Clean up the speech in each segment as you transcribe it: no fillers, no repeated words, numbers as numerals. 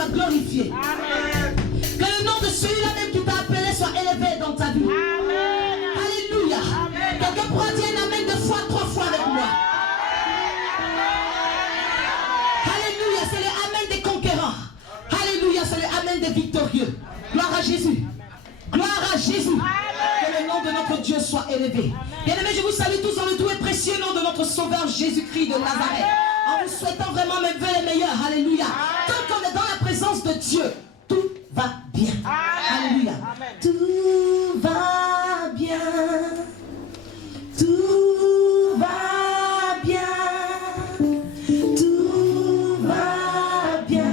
soit glorifié. Amen. Que le nom de celui-là même qui t'a appelé soit élevé dans ta vie. Amen. Alléluia. Quelqu'un pourra dire un amen 2 fois, 3 fois avec moi. Alléluia, c'est le amen des conquérants. Alléluia, c'est le amen des victorieux. Gloire à Jésus. Gloire à Jésus. Que le nom de notre Dieu soit élevé. Bien-aimés, je vous salue tous dans le doux et précieux nom de notre Sauveur Jésus-Christ de Nazareth. En vous souhaitant vraiment mes vœux les meilleurs. Alléluia. Tant qu'on est dans la présence de Dieu, tout va bien. Alléluia. Tout va bien. Tout va bien. Tout va bien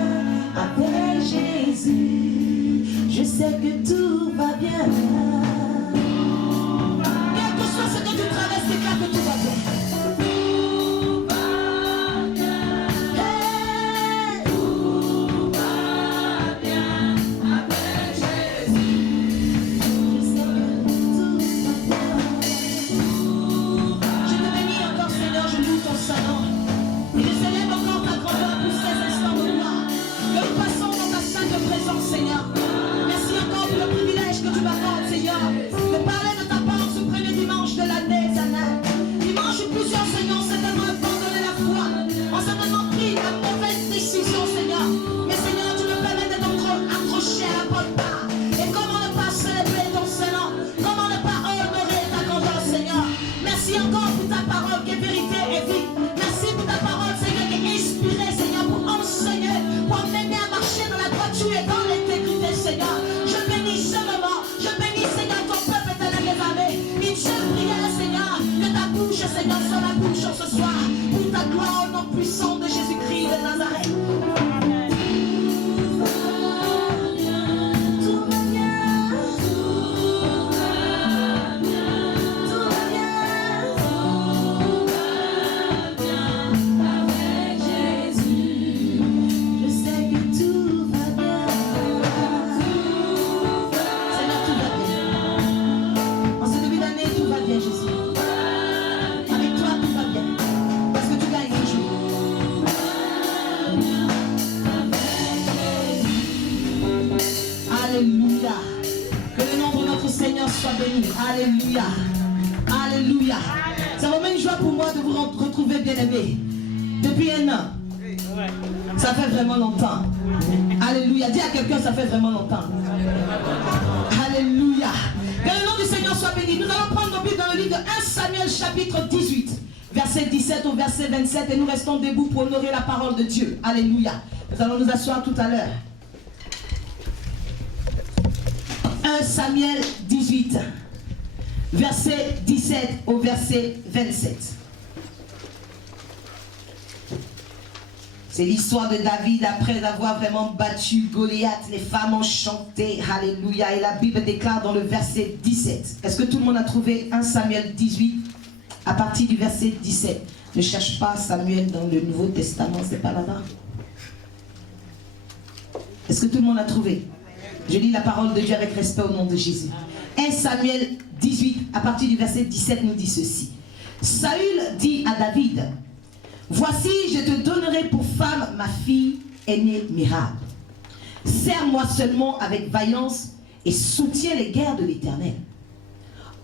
avec Jésus. Je sais que tout va bien. Quel que soit ce que tu traverses, déclare que tout va bien. Seigneur, merci encore pour le privilège que tu m'accordes, Seigneur, de parler de ta parole ce premier dimanche de l'année, Éternel. Dimanche où plusieurs, Seigneur, ont certainement abandonné la foi, ont certainement pris la mauvaise décision, Seigneur. Mais Seigneur, tu me permets d'être accroché à la bonne part. Et comment ne pas célébrer ton Seigneur? Comment ne pas honorer ta grandeur, Seigneur? Merci encore pour ta parole qui est vérité et vie. Merci pour ta parole, Seigneur, qui est inspirée, Seigneur, pour enseigner, pour m'aider à marcher dans la droiture et dans l'intégrité, Seigneur. Je bénis ce moment. Je bénis, Seigneur, ton peuple éternel des armées. Une seule prière, Seigneur, que ta bouche, Seigneur, soit la bouche ce soir. Pour ta gloire au nom puissant de Jésus-Christ de Nazareth. Alléluia. Que le nom de notre Seigneur soit béni. Alléluia. Alléluia. C'est vraiment une joie pour moi de vous retrouver, bien-aimés. Depuis 1 an. Ça fait vraiment longtemps. Alléluia. Dis à quelqu'un, ça fait vraiment longtemps. Alléluia. Que le nom du Seigneur soit béni. Nous allons prendre nos Bibles dans le livre de 1 Samuel chapitre 18. Verset 17 au verset 27. Et nous restons debout pour honorer la parole de Dieu. Alléluia. Nous allons nous asseoir tout à l'heure. 1 Samuel 18, verset 17 au verset 27. C'est l'histoire de David après avoir vraiment battu Goliath. Les femmes ont chanté, alléluia. Et la Bible déclare dans le verset 17. Est-ce que tout le monde a trouvé 1 Samuel 18 à partir du verset 17? Ne cherche pas Samuel dans le Nouveau Testament, c'est pas là-bas. Est-ce que tout le monde a trouvé? Je lis la parole de Dieu avec respect au nom de Jésus. 1 Samuel 18, à partir du verset 17, nous dit ceci. Saül dit à David, « Voici, je te donnerai pour femme ma fille aînée Mirab. Serre-moi seulement avec vaillance et soutiens les guerres de l'Éternel. »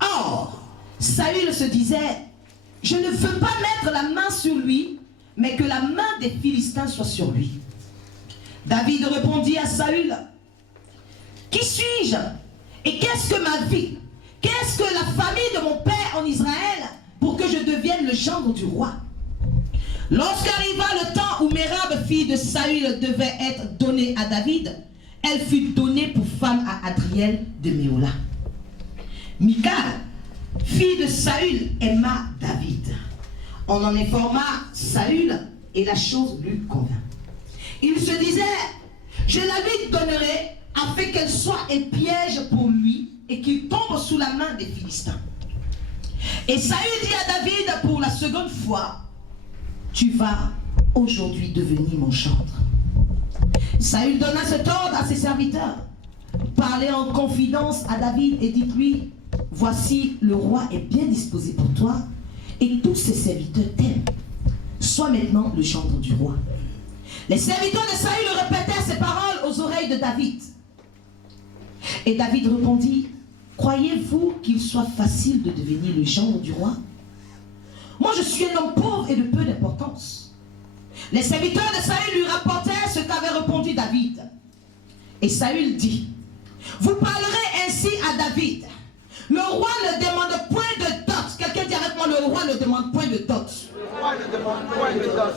Or, Saül se disait, « Je ne veux pas mettre la main sur lui, mais que la main des Philistins soit sur lui. » David répondit à Saül, « Qui suis-je? Et qu'est-ce que ma vie? Qu'est-ce que la famille de mon père en Israël pour que je devienne le gendre du roi? » Lorsqu'arriva le temps où Mérab, fille de Saül, devait être donnée à David, elle fut donnée pour femme à Adriel de Méola. Michal, fille de Saül, aima David. On en informa Saül et la chose lui convint. Il se disait, je la lui donnerai afin qu'elle soit un piège pour lui et qu'il tombe sous la main des Philistins. Et Saül dit à David pour la seconde fois, tu vas aujourd'hui devenir mon gendre. Saül donna cet ordre à ses serviteurs. Parlez en confidence à David et dites-lui, voici le roi est bien disposé pour toi et tous ses serviteurs t'aiment. Sois maintenant le gendre du roi. Les serviteurs de Saül répétèrent ces paroles aux oreilles de David. Et David répondit, croyez-vous qu'il soit facile de devenir le gendre du roi? Moi, je suis un homme pauvre et de peu d'importance. Les serviteurs de Saül lui rapportèrent ce qu'avait répondu David. Et Saül dit, vous parlerez ainsi à David. Le roi ne demande point de dot. Quelqu'un dit avec moi, le roi ne demande point de dot. Le roi ne demande point de dot.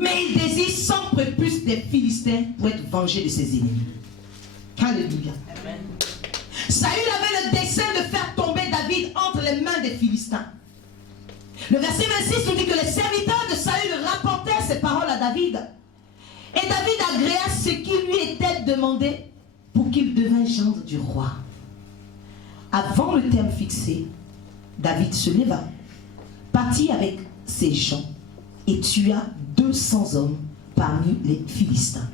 Mais il désire 100 prépuces des Philistins pour être vengé de ses ennemis. Alléluia. Amen. Saül avait le dessein de faire tomber David entre les mains des Philistins. Le verset 26 nous dit que les serviteurs de Saül rapportèrent ces paroles à David. Et David agréa ce qui lui était demandé pour qu'il devînt gendre du roi. Avant le terme fixé, David se leva, partit avec ses gens et tua 200 hommes parmi les Philistins.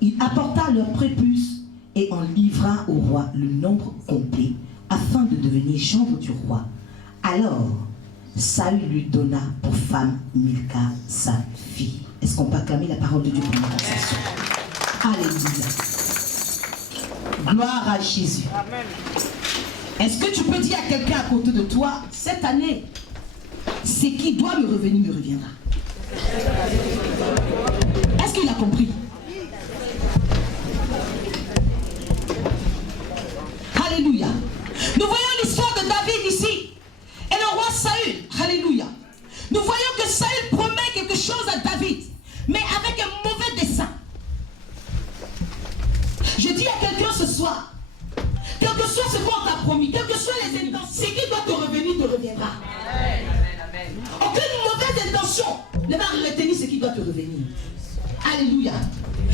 Il apporta leurs prépuces et en livra au roi le nombre complet afin de devenir gendre du roi. Alors, Saül lui donna pour femme Milca, sa fille. Est-ce qu'on peut acclamer la parole de Dieu pour notre session? Alléluia. Gloire à Jésus. Amen. Est-ce que tu peux dire à quelqu'un à côté de toi, cette année, ce qui doit me revenir me reviendra? Est-ce qu'il a compris? Alléluia. Nous voyons l'histoire de David ici. Et le roi Saül. Alléluia. Nous voyons que Saül promet quelque chose à David, mais avec un mauvais dessein. Je dis à quelqu'un ce soir, quel que soit ce qu'on t'a promis, quelles que soient les intentions, ce qui doit te revenir te reviendra. Aucune mauvaise intention ne va retenir ce qui doit te revenir. Alléluia.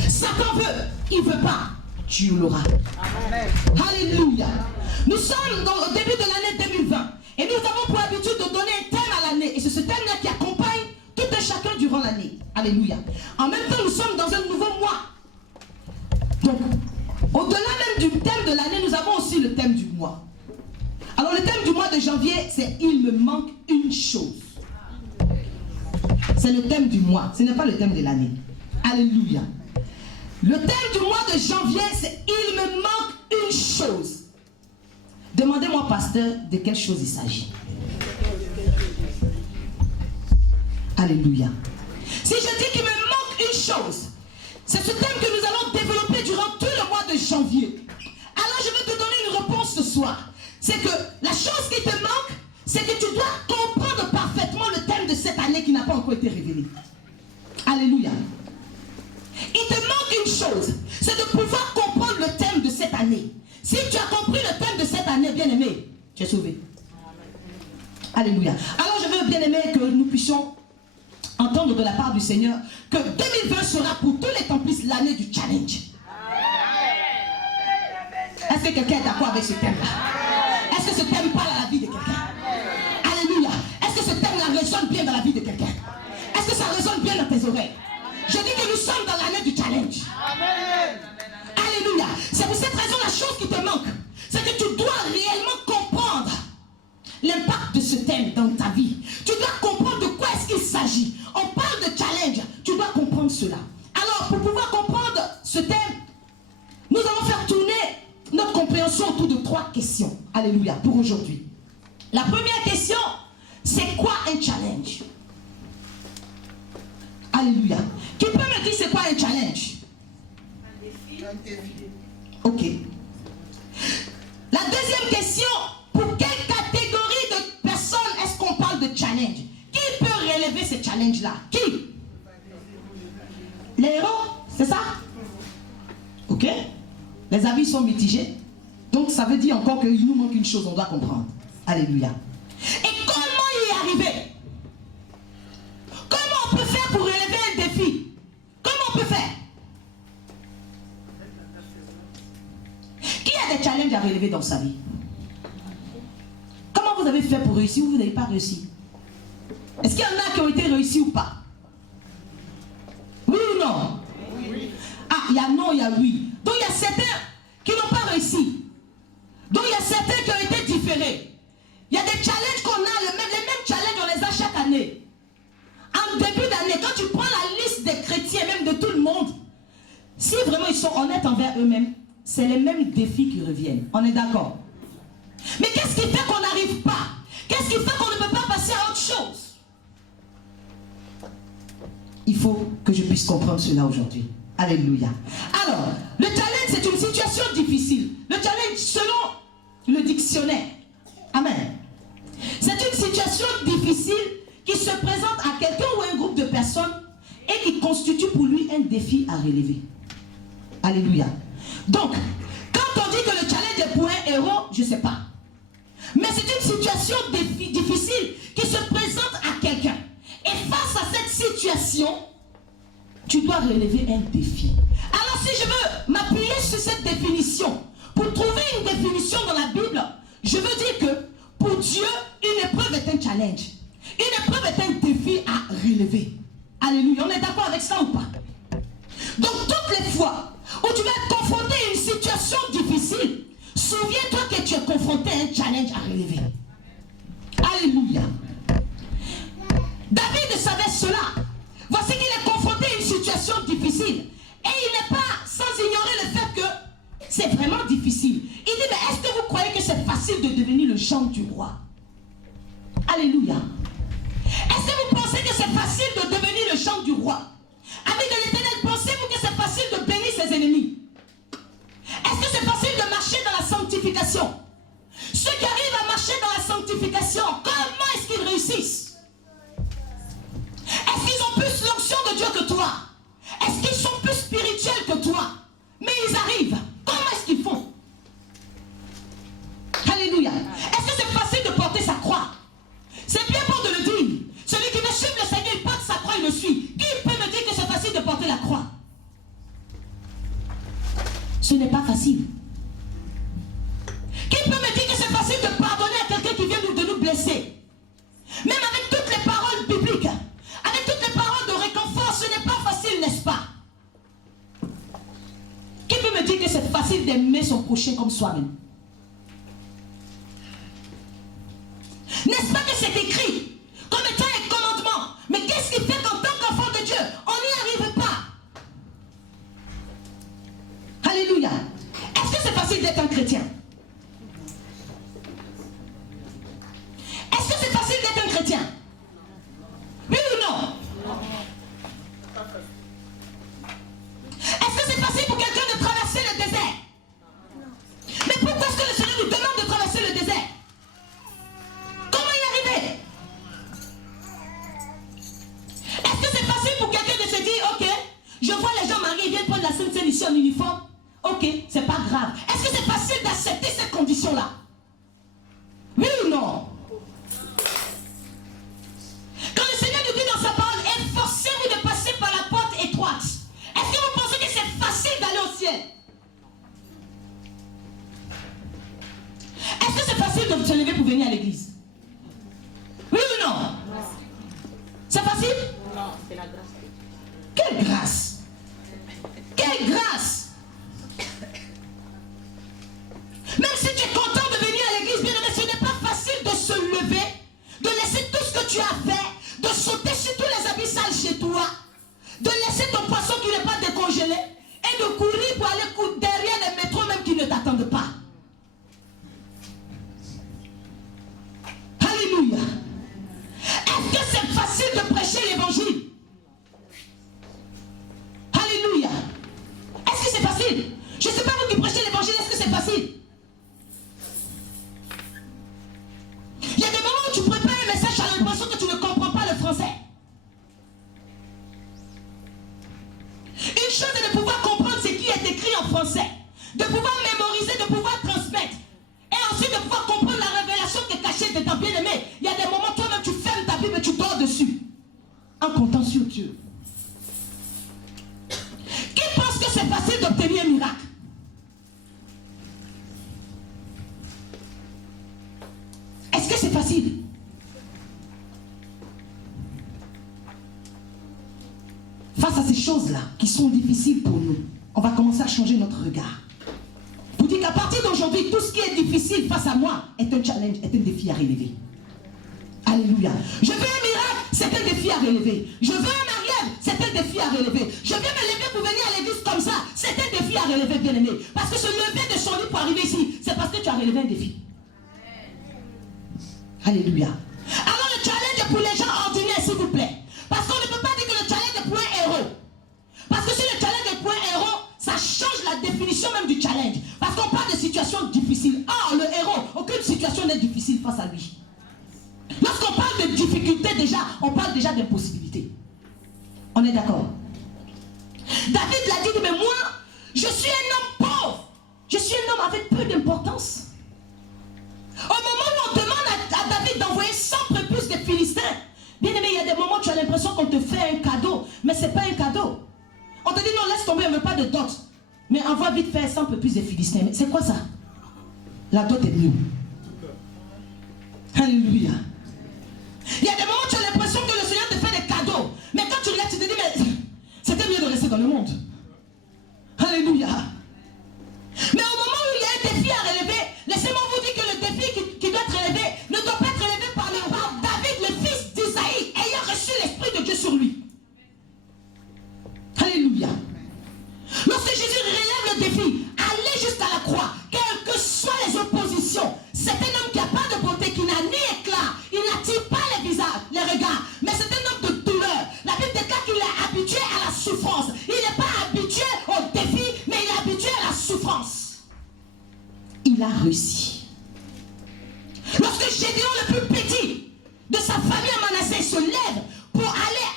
Satan veut, il ne veut pas, tu l'auras. Alléluia. Nous sommes au début de l'année 2020 et nous avons pour habitude de donner un thème à l'année. Et c'est ce thème-là qui accompagne tout un chacun durant l'année. Alléluia. En même temps, nous sommes dans un nouveau mois. Donc, au-delà même du thème de l'année, nous avons aussi le thème du mois. Alors, le thème du mois de janvier, c'est « Il me manque une chose ». C'est le thème du mois, ce n'est pas le thème de l'année. Alléluia. Le thème du mois de janvier, c'est « Il me manque une chose ». Demandez-moi, pasteur, de quelle chose il s'agit. Alléluia. Si je dis qu'il me manque une chose, c'est ce thème que nous allons développer durant tout le mois de janvier. Alors je vais te donner une réponse ce soir. C'est que la chose qui te manque, c'est que tu dois comprendre parfaitement le thème de cette année qui n'a pas encore été révélé. Alléluia. Il te manque une chose, c'est de pouvoir comprendre le thème de cette année. Si tu as compris le thème de cette année, bien-aimé, tu es sauvé. Alléluia. Alors je veux bien aimé que nous puissions entendre de la part du Seigneur que 2020 sera pour tous les campus l'année du challenge. Est-ce que quelqu'un est d'accord avec ce thème-là? Est-ce que ce thème parle à la vie de quelqu'un? Alléluia. Est-ce que ce thème-là résonne bien dans la vie de quelqu'un? Est-ce que ça résonne bien dans tes oreilles? Je dis que nous sommes dans l'année du challenge. Alléluia. C'est pour cette raison la chose qui te manque, c'est que tu dois réellement comprendre l'impact de ce thème dans ta vie. Tu dois comprendre de quoi est-ce qu'il s'agit. On parle de challenge, tu dois comprendre cela. Alors, pour pouvoir comprendre ce thème, nous allons faire tourner notre compréhension autour de 3 questions. Alléluia, pour aujourd'hui. La première question, c'est quoi un challenge? Alléluia. Qui peut me dire c'est quoi un challenge? Un défi. Ok. La deuxième question, pour quelle catégorie de personnes est-ce qu'on parle de challenge? Qui peut relever ce challenge-là? Qui? Les héros, c'est ça? Ok. Les avis sont mitigés. Donc ça veut dire encore qu'il nous manque une chose, on doit comprendre. Alléluia. Et comment y arriver? Comment on peut faire pour relever un défi? Comment on peut faire? Qui a des challenges à relever dans sa vie? Comment vous avez fait pour réussir ou vous n'avez pas réussi? Est-ce qu'il y en a qui ont été réussis ou pas? Oui ou non? Oui. Ah, il y a non, il y a oui. Donc il y a certains qui n'ont pas réussi. Donc il y a certains qui ont été différés. Il y a des challenges qu'on a, les mêmes challenges, on les a chaque année. En début d'année, quand tu prends la liste des chrétiens, même de tout le monde, si vraiment ils sont honnêtes envers eux-mêmes, c'est les mêmes défis qui reviennent. On est d'accord? Mais qu'est-ce qui fait qu'on n'arrive pas? Qu'est-ce qui fait qu'on ne peut pas passer à autre chose? Il faut que je puisse comprendre cela aujourd'hui. Alléluia. Alors, le challenge, c'est une situation difficile. Le challenge, selon le dictionnaire. Amen. C'est une situation difficile qui se présente à quelqu'un ou à un groupe de personnes et qui constitue pour lui un défi à relever. Alléluia. Donc, quand on dit que le challenge est pour un héros, je ne sais pas. Mais c'est une situation difficile qui se présente à quelqu'un. Et face à cette situation, tu dois relever un défi. Alors si je veux m'appuyer sur cette définition, pour trouver une définition dans la Bible, je veux dire que pour Dieu, une épreuve est un challenge. Une épreuve est un défi à relever. Alléluia. On est d'accord avec ça ou pas? Donc toutes les fois où tu vas être confronté à une situation difficile, souviens-toi que tu es confronté à un challenge à relever. Alléluia. David savait cela. Voici qu'il est confronté à une situation difficile. Et il n'est pas sans ignorer le fait que c'est vraiment difficile. Il dit, mais est-ce que vous croyez que c'est facile de devenir le gendre du roi? Alléluia. Est-ce que vous pensez que c'est facile de devenir le gendre du roi? Amis de l'Éternel, pensez-vous que c'est facile de bénir ses ennemis? Est-ce que c'est facile de marcher dans la sanctification? Ceux qui arrivent à marcher dans la sanctification, comment est-ce qu'ils réussissent? Est-ce qu'ils ont plus l'onction de Dieu que toi? Est-ce qu'ils sont plus spirituels que toi? Mais ils arrivent. Comment est-ce qu'ils font? Alléluia. Est-ce que c'est facile de porter sa croix? C'est bien bon de le dire. Celui qui veut suivre le Seigneur, il porte sa croix, il le suit. Qui peut me dire que c'est facile de porter la croix? Ce n'est pas facile. Qui peut me dire que c'est facile de pardonner à quelqu'un qui vient de nous blesser? Même avec toutes les paroles bibliques, avec toutes les paroles de réconfort, ce n'est pas facile, n'est-ce pas? Qui peut me dire que c'est facile d'aimer son prochain comme soi-même? N'est-ce pas que c'est écrit comme étant un commandement? Mais qu'est-ce qui fait qu'en tant qu'enfant de Dieu, on n'y arrive pas? Alléluia. Est-ce que c'est facile d'être un chrétien? Est-ce que c'est facile d'être un chrétien? Oui ou non? Est-ce que c'est facile pour quelqu'un de traverser le désert? Mais pourquoi est-ce que le Seigneur nous demande de traverser le désert? Comment y arriver? Est-ce que c'est facile pour quelqu'un de se dire, ok, je vois les gens mariés, ils viennent prendre la Sainte Seine ici en uniforme. Ok, c'est pas grave. Est-ce que c'est facile d'accepter cette condition-là? Oui ou non? Quand le Seigneur nous dit dans sa parole, efforcez-vous de passer par la porte étroite. Est-ce que vous pensez que c'est facile d'aller au ciel? Est-ce que c'est facile de se lever pour venir à l'église? Oui ou non? C'est facile? Non, c'est la grâce. Quelle grâce! Quelle grâce! Même si tu es content de venir à l'église, bien aimé, ce n'est pas facile de se lever, de laisser tout ce que tu as fait, de sauter sur tous les habits sales chez toi, de laisser ton poisson qui n'est pas décongelé et de courir pour aller derrière les métros même qui ne t'attendent pas. Alléluia. Est-ce que c'est facile de prêcher l'évangile? Alléluia. Est-ce que c'est facile? Je ne sais pas vous qui prêchez l'évangile, est-ce que c'est facile? Il y a des moments où tu prépares un message, tu as l'impression que tu ne comprends pas le français. Une chose est de pouvoir comprendre ce qui est écrit en français, de pouvoir mémoriser, de pouvoir transmettre, et ensuite de pouvoir comprendre la révélation qui est cachée dedans. Bien aimé, il y a des moments toi-même tu fermes ta Bible et tu dors dessus, en comptant sur Dieu. Qui pense que c'est facile d'obtenir un miracle? Est-ce que c'est facile? Face à ces choses-là qui sont difficiles pour nous, on va commencer à changer notre regard. Pour dire qu'à partir d'aujourd'hui, tout ce qui est difficile face à moi est un challenge, est un défi à relever. Alléluia. Je veux un miracle, c'est un défi à relever. Je veux un mariage, c'est un défi à relever. Je veux me lever pour venir à l'église comme ça, c'est relevé, bien-aimé. Parce que se lever de son lit pour arriver ici, c'est parce que tu as relevé un défi. Alléluia. Alors le challenge est pour les gens ordinaires, s'il vous plaît. Parce qu'on ne peut pas dire que le challenge est pour un héros. Parce que si le challenge est pour un héros, ça change la définition même du challenge. Parce qu'on parle de situations difficiles. Or, le héros, aucune situation n'est difficile face à lui. Lorsqu'on parle de difficulté déjà, on parle déjà d'impossibilité. On est d'accord? David l'a dit, mais moi, je suis un homme pauvre. Je suis un homme avec peu d'importance. Au moment où on demande à David d'envoyer 100 prépuces des Philistins, bien aimé, il y a des moments où tu as l'impression qu'on te fait un cadeau, mais ce n'est pas un cadeau. On te dit non, laisse tomber, on ne veut pas de dot. Mais envoie vite faire 100 prépuces des Philistins. Mais c'est quoi ça? La dot est mieux. Alléluia. Il y a des moments où tu as l'impression que le Seigneur te fait des cadeaux. Mais quand tu regardes, tu te dis, mais c'était mieux de rester dans le monde. Alléluia. Mais au moment où il y a un défi à relever, laissez-moi vous dire que le défi qui doit être relevé ne doit pas être relevé par David, le fils d'Isaïe, ayant reçu l'Esprit de Dieu sur lui. Alléluia. Lorsque Jésus relève le défi, aller jusqu'à la croix, quelles que soient les oppositions, c'est un homme qui n'a pas de beauté, qui n'a ni éclat, il n'attire pas les visages, les regards, mais c'est un homme de douleur. La Bible déclare qu'il est habitué à la souffrance. Il n'est pas habitué au défi, mais il est habitué à la souffrance. Il a réussi. Lorsque Gédéon, le plus petit de sa famille à Manassé, se lève pour aller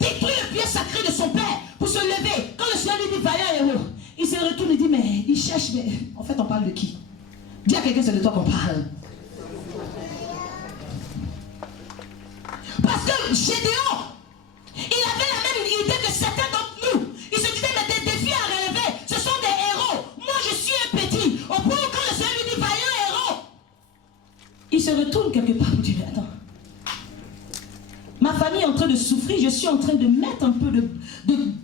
détruire le pied sacré de son père, pour se lever, quand le Seigneur lui dit vaillant héros, il se retourne et dit mais il cherche, mais en fait on parle de qui? Dis à quelqu'un, c'est de toi qu'on parle. Parce que Gédéon, il avait la même idée que certains d'entre nous. Il se disait mais des défis à relever, ce sont des héros. Moi je suis un petit. Au point où quand le Seigneur lui dit vaillant héros, il se retourne quelque part et dit mais attends, ma famille est en train de souffrir, je suis en train de mettre un peu de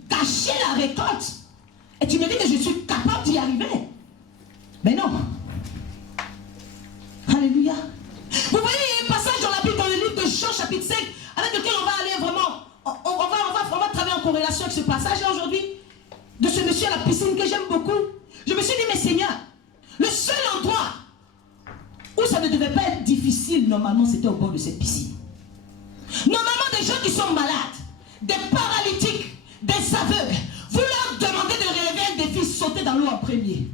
cacher la récolte. Et tu me dis que je suis capable d'y arriver. Mais non. Alléluia. Vous voyez, il y a un passage dans la Bible, dans le livre de Jean chapitre 5, avec lequel on va aller vraiment, on va travailler en corrélation avec ce passage-là aujourd'hui, de ce monsieur à la piscine que j'aime beaucoup. Je me suis dit, mais Seigneur, le seul endroit où ça ne devait pas être difficile, normalement, c'était au bord de cette piscine. Normalement, des gens qui sont malades, des paralytiques, des aveugles, vous leur demandez de relever un défi, sauter dans l'eau en premier.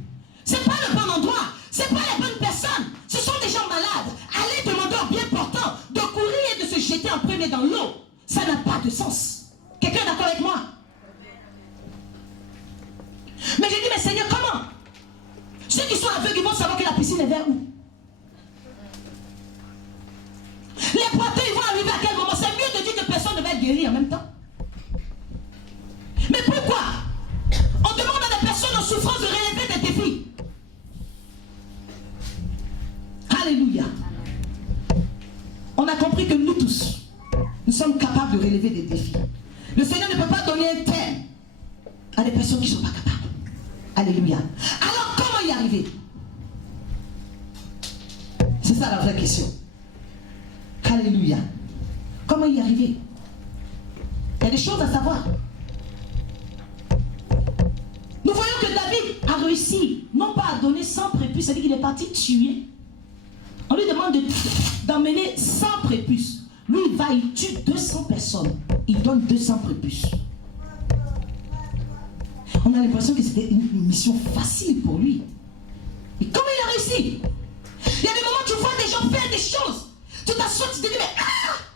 C'est pas le bon endroit, c'est pas les bonnes personnes. Ce sont des gens malades. Allez demander aux bien portants de courir et de se jeter en premier dans l'eau. Ça n'a pas de sens. Quelqu'un est d'accord avec moi? Mais j'ai dit, mais Seigneur, comment? Ceux qui sont aveugles, ils vont savoir que la piscine est vers où? Les boiteux, ils vont arriver à quel moment? C'est mieux de dire que personne ne va être guéri en même temps. Mais pourquoi? On demande à des personnes en souffrance de relever des défis. Alléluia. On a compris que nous tous, nous sommes capables de relever des défis. Le Seigneur ne peut pas donner un thème à des personnes qui ne sont pas capables. Alléluia. Alors comment y arriver? C'est ça la vraie question. Alléluia. Comment y arriver? Il y a des choses à savoir. Nous voyons que David a réussi, non pas à donner 100 prépuces, c'est-à-dire qu'il est parti tuer. On lui demande d'emmener 100 prépuces. Lui, il va, il tue 200 personnes. Il donne 200 prépuces. On a l'impression que c'était une mission facile pour lui. Et comment il a réussi? Il y a des moments où tu vois des gens faire des choses. Tu t'assois, tu te dis,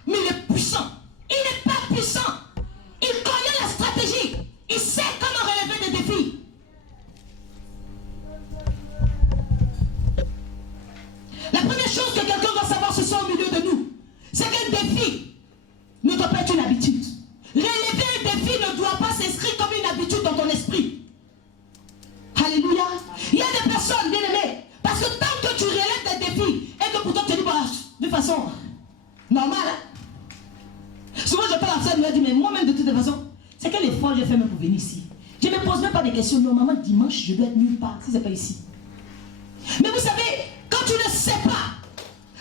mais il est puissant. Il n'est pas puissant. Il connaît la stratégie. Il sait comment relever des défis. La première chose que quelqu'un doit savoir ce soir au milieu de nous, c'est qu'un défi ne doit pas être une habitude. Relever un défi ne doit pas s'inscrire comme une habitude dans ton esprit. Alléluia. Il y a des personnes, bien aimées, parce que tant que tu relèves des défis et que pourtant tu dis, de façon normale, hein? Souvent je parle à ça, je me dis, mais moi-même de toute façon, c'est quel effort j'ai fait même pour venir ici? Je ne me pose même pas des questions. Normalement, dimanche, je dois être nulle part, si ce n'est pas ici. Mais vous savez, quand tu ne sais pas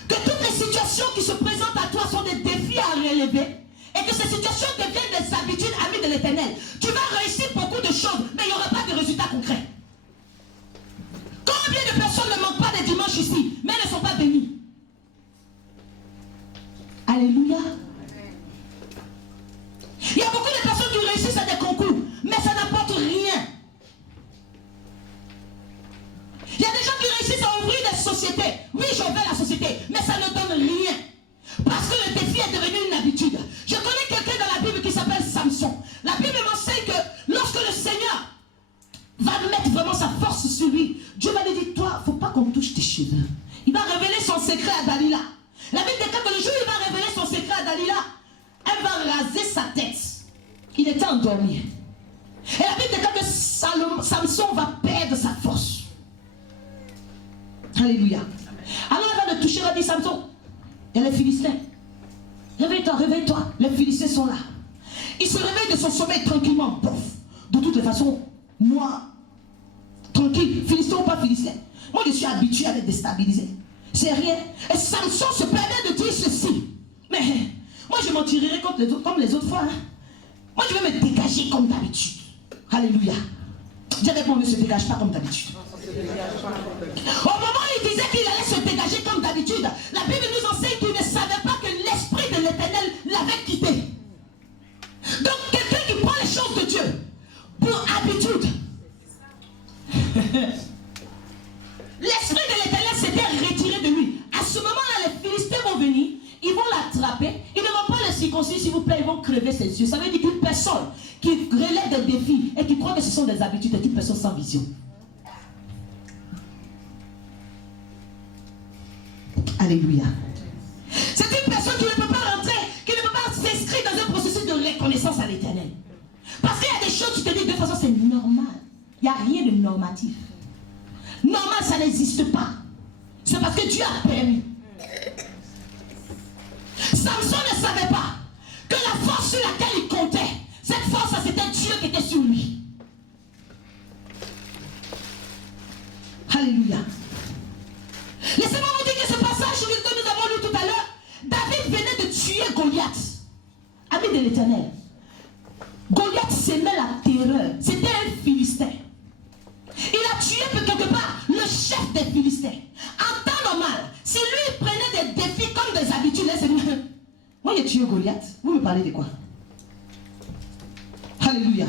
que toutes les situations qui se présentent à toi sont des défis à relever, et que ces situations deviennent des habitudes amies de l'Éternel, tu vas réussir beaucoup de choses, mais il n'y aura pas de résultats concrets. force sur lui. Dieu va lui dire, toi, il ne faut pas qu'on touche tes cheveux. Il va révéler son secret à Dalila. La Bible déclare que le jour où il va révéler son secret à Dalila, elle va raser sa tête. Il était endormi. Et la Bible déclare que Samson va perdre sa force. Alléluia. Alors elle va le toucher, elle va dire, Samson, il y a les Philistins. Réveille-toi, réveille-toi. Les Philistins sont là. Il se réveille de son sommeil tranquillement. Pouf. De toutes les façons, moi, tranquille, Philistin ou pas Philistin, moi je suis habitué à les déstabiliser. C'est rien. Et Samson se permet de dire ceci. Mais moi je m'en tirerai comme les autres fois. Hein. Moi je vais me dégager comme d'habitude. Alléluia. Dis avec moi, ne se dégage pas comme d'habitude. Au moment où il disait qu'il allait se dégager comme d'habitude, la Bible nous enseigne qu'il ne savait pas que l'Esprit de l'Éternel l'avait quitté. Donc quelqu'un qui prend les choses de Dieu pour habitude. L'Esprit de l'Éternel s'était retiré de lui. À ce moment-là, les Philistins vont venir, ils vont l'attraper, ils ne vont pas le circoncire, s'il vous plaît, ils vont crever ses yeux. Ça veut dire qu'une personne qui relève des défis et qui croit que ce sont des habitudes est une personne sans vision. Alléluia. C'est une personne qui ne peut pas rentrer, qui ne peut pas s'inscrire dans un processus de reconnaissance à l'Éternel. Parce qu'il y a des choses, tu te dis de toute façon, c'est normal. Il n'y a rien de normatif. Normal, ça n'existe pas. C'est parce que Dieu a permis. Samson ne savait pas que la force sur laquelle il comptait, cette force, c'était Dieu qui était sur lui. Alléluia. Laissez-moi vous dire que ce passage que nous avons lu tout à l'heure, David venait de tuer Goliath, ami de l'Éternel. Goliath s'aimait la terreur. C'était un Philistin. Il a tué quelque part le chef des Philistins. En temps normal, si lui prenait des défis comme des habitudes, moi j'ai tué Goliath. Vous me parlez de quoi? Alléluia.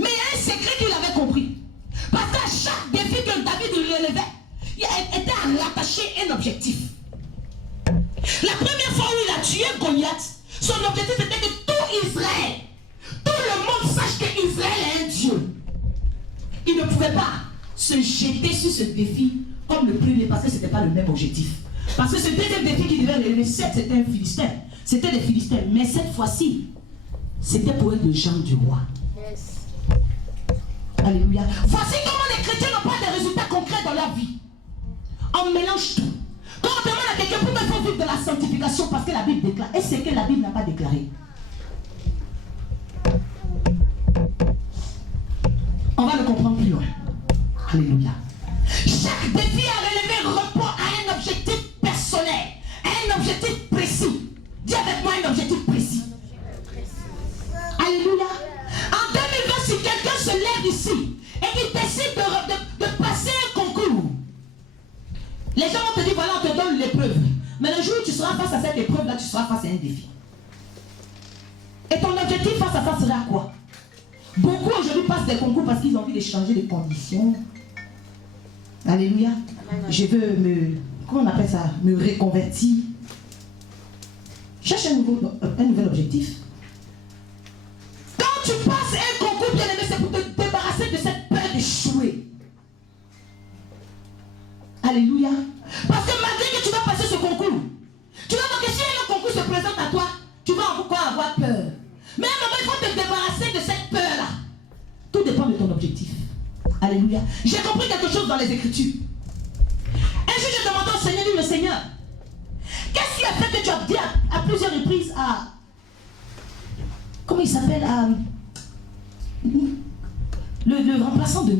Mais il y a un secret qu'il avait compris. Parce qu'à chaque défi que David relevait, il était à rattacher un objectif. La première fois où il a tué Goliath, son objectif était que tout Israël, tout le monde sache que Israël est un Dieu. Il ne pouvait pas se jeter sur ce défi comme le premier parce que ce n'était pas le même objectif. Parce que ce deuxième défi qu'il devait relever, c'était un Philistin. C'était les Philistins. Mais cette fois-ci, c'était pour être le genre du roi. Yes. Alléluia. Voici comment les chrétiens n'ont pas de résultats concrets dans leur vie. On mélange tout. Quand on demande à quelqu'un pourquoi il faut vivre de la sanctification, parce que la Bible déclare. Et c'est que la Bible n'a pas déclaré. On va le comprendre plus loin. Alléluia. Chaque défi à relever répond à un objectif personnel, à un objectif précis. Dis avec moi un objectif précis. Alléluia. En 2020, si quelqu'un se lève ici et qu'il décide de passer un concours, les gens vont te dire, voilà, on te donne l'épreuve. Mais le jour où tu seras face à cette épreuve-là, tu seras face à un défi. Et ton objectif face à ça sera quoi? Beaucoup aujourd'hui passent des concours parce qu'ils ont envie de changer les conditions. Alléluia. Je veux comment on appelle ça? Me reconvertir. Cherche un nouvel objectif. Quand tu passes un concours, bien aimé, c'est pour te débarrasser de cette peur d'échouer. Alléluia. Parce que malgré que tu vas passer ce concours, tu vas voir que si un concours se présente à toi, tu vas encore avoir peur. Mais à un moment, il faut te débarrasser de cette peur-là. Tout dépend de ton objectif. Alléluia. J'ai compris quelque chose dans les Écritures. Un jour, j'ai demandé au Seigneur, dit, le Seigneur, qu'est-ce qui a fait que tu as dit à plusieurs reprises à... Comment il s'appelle le remplaçant de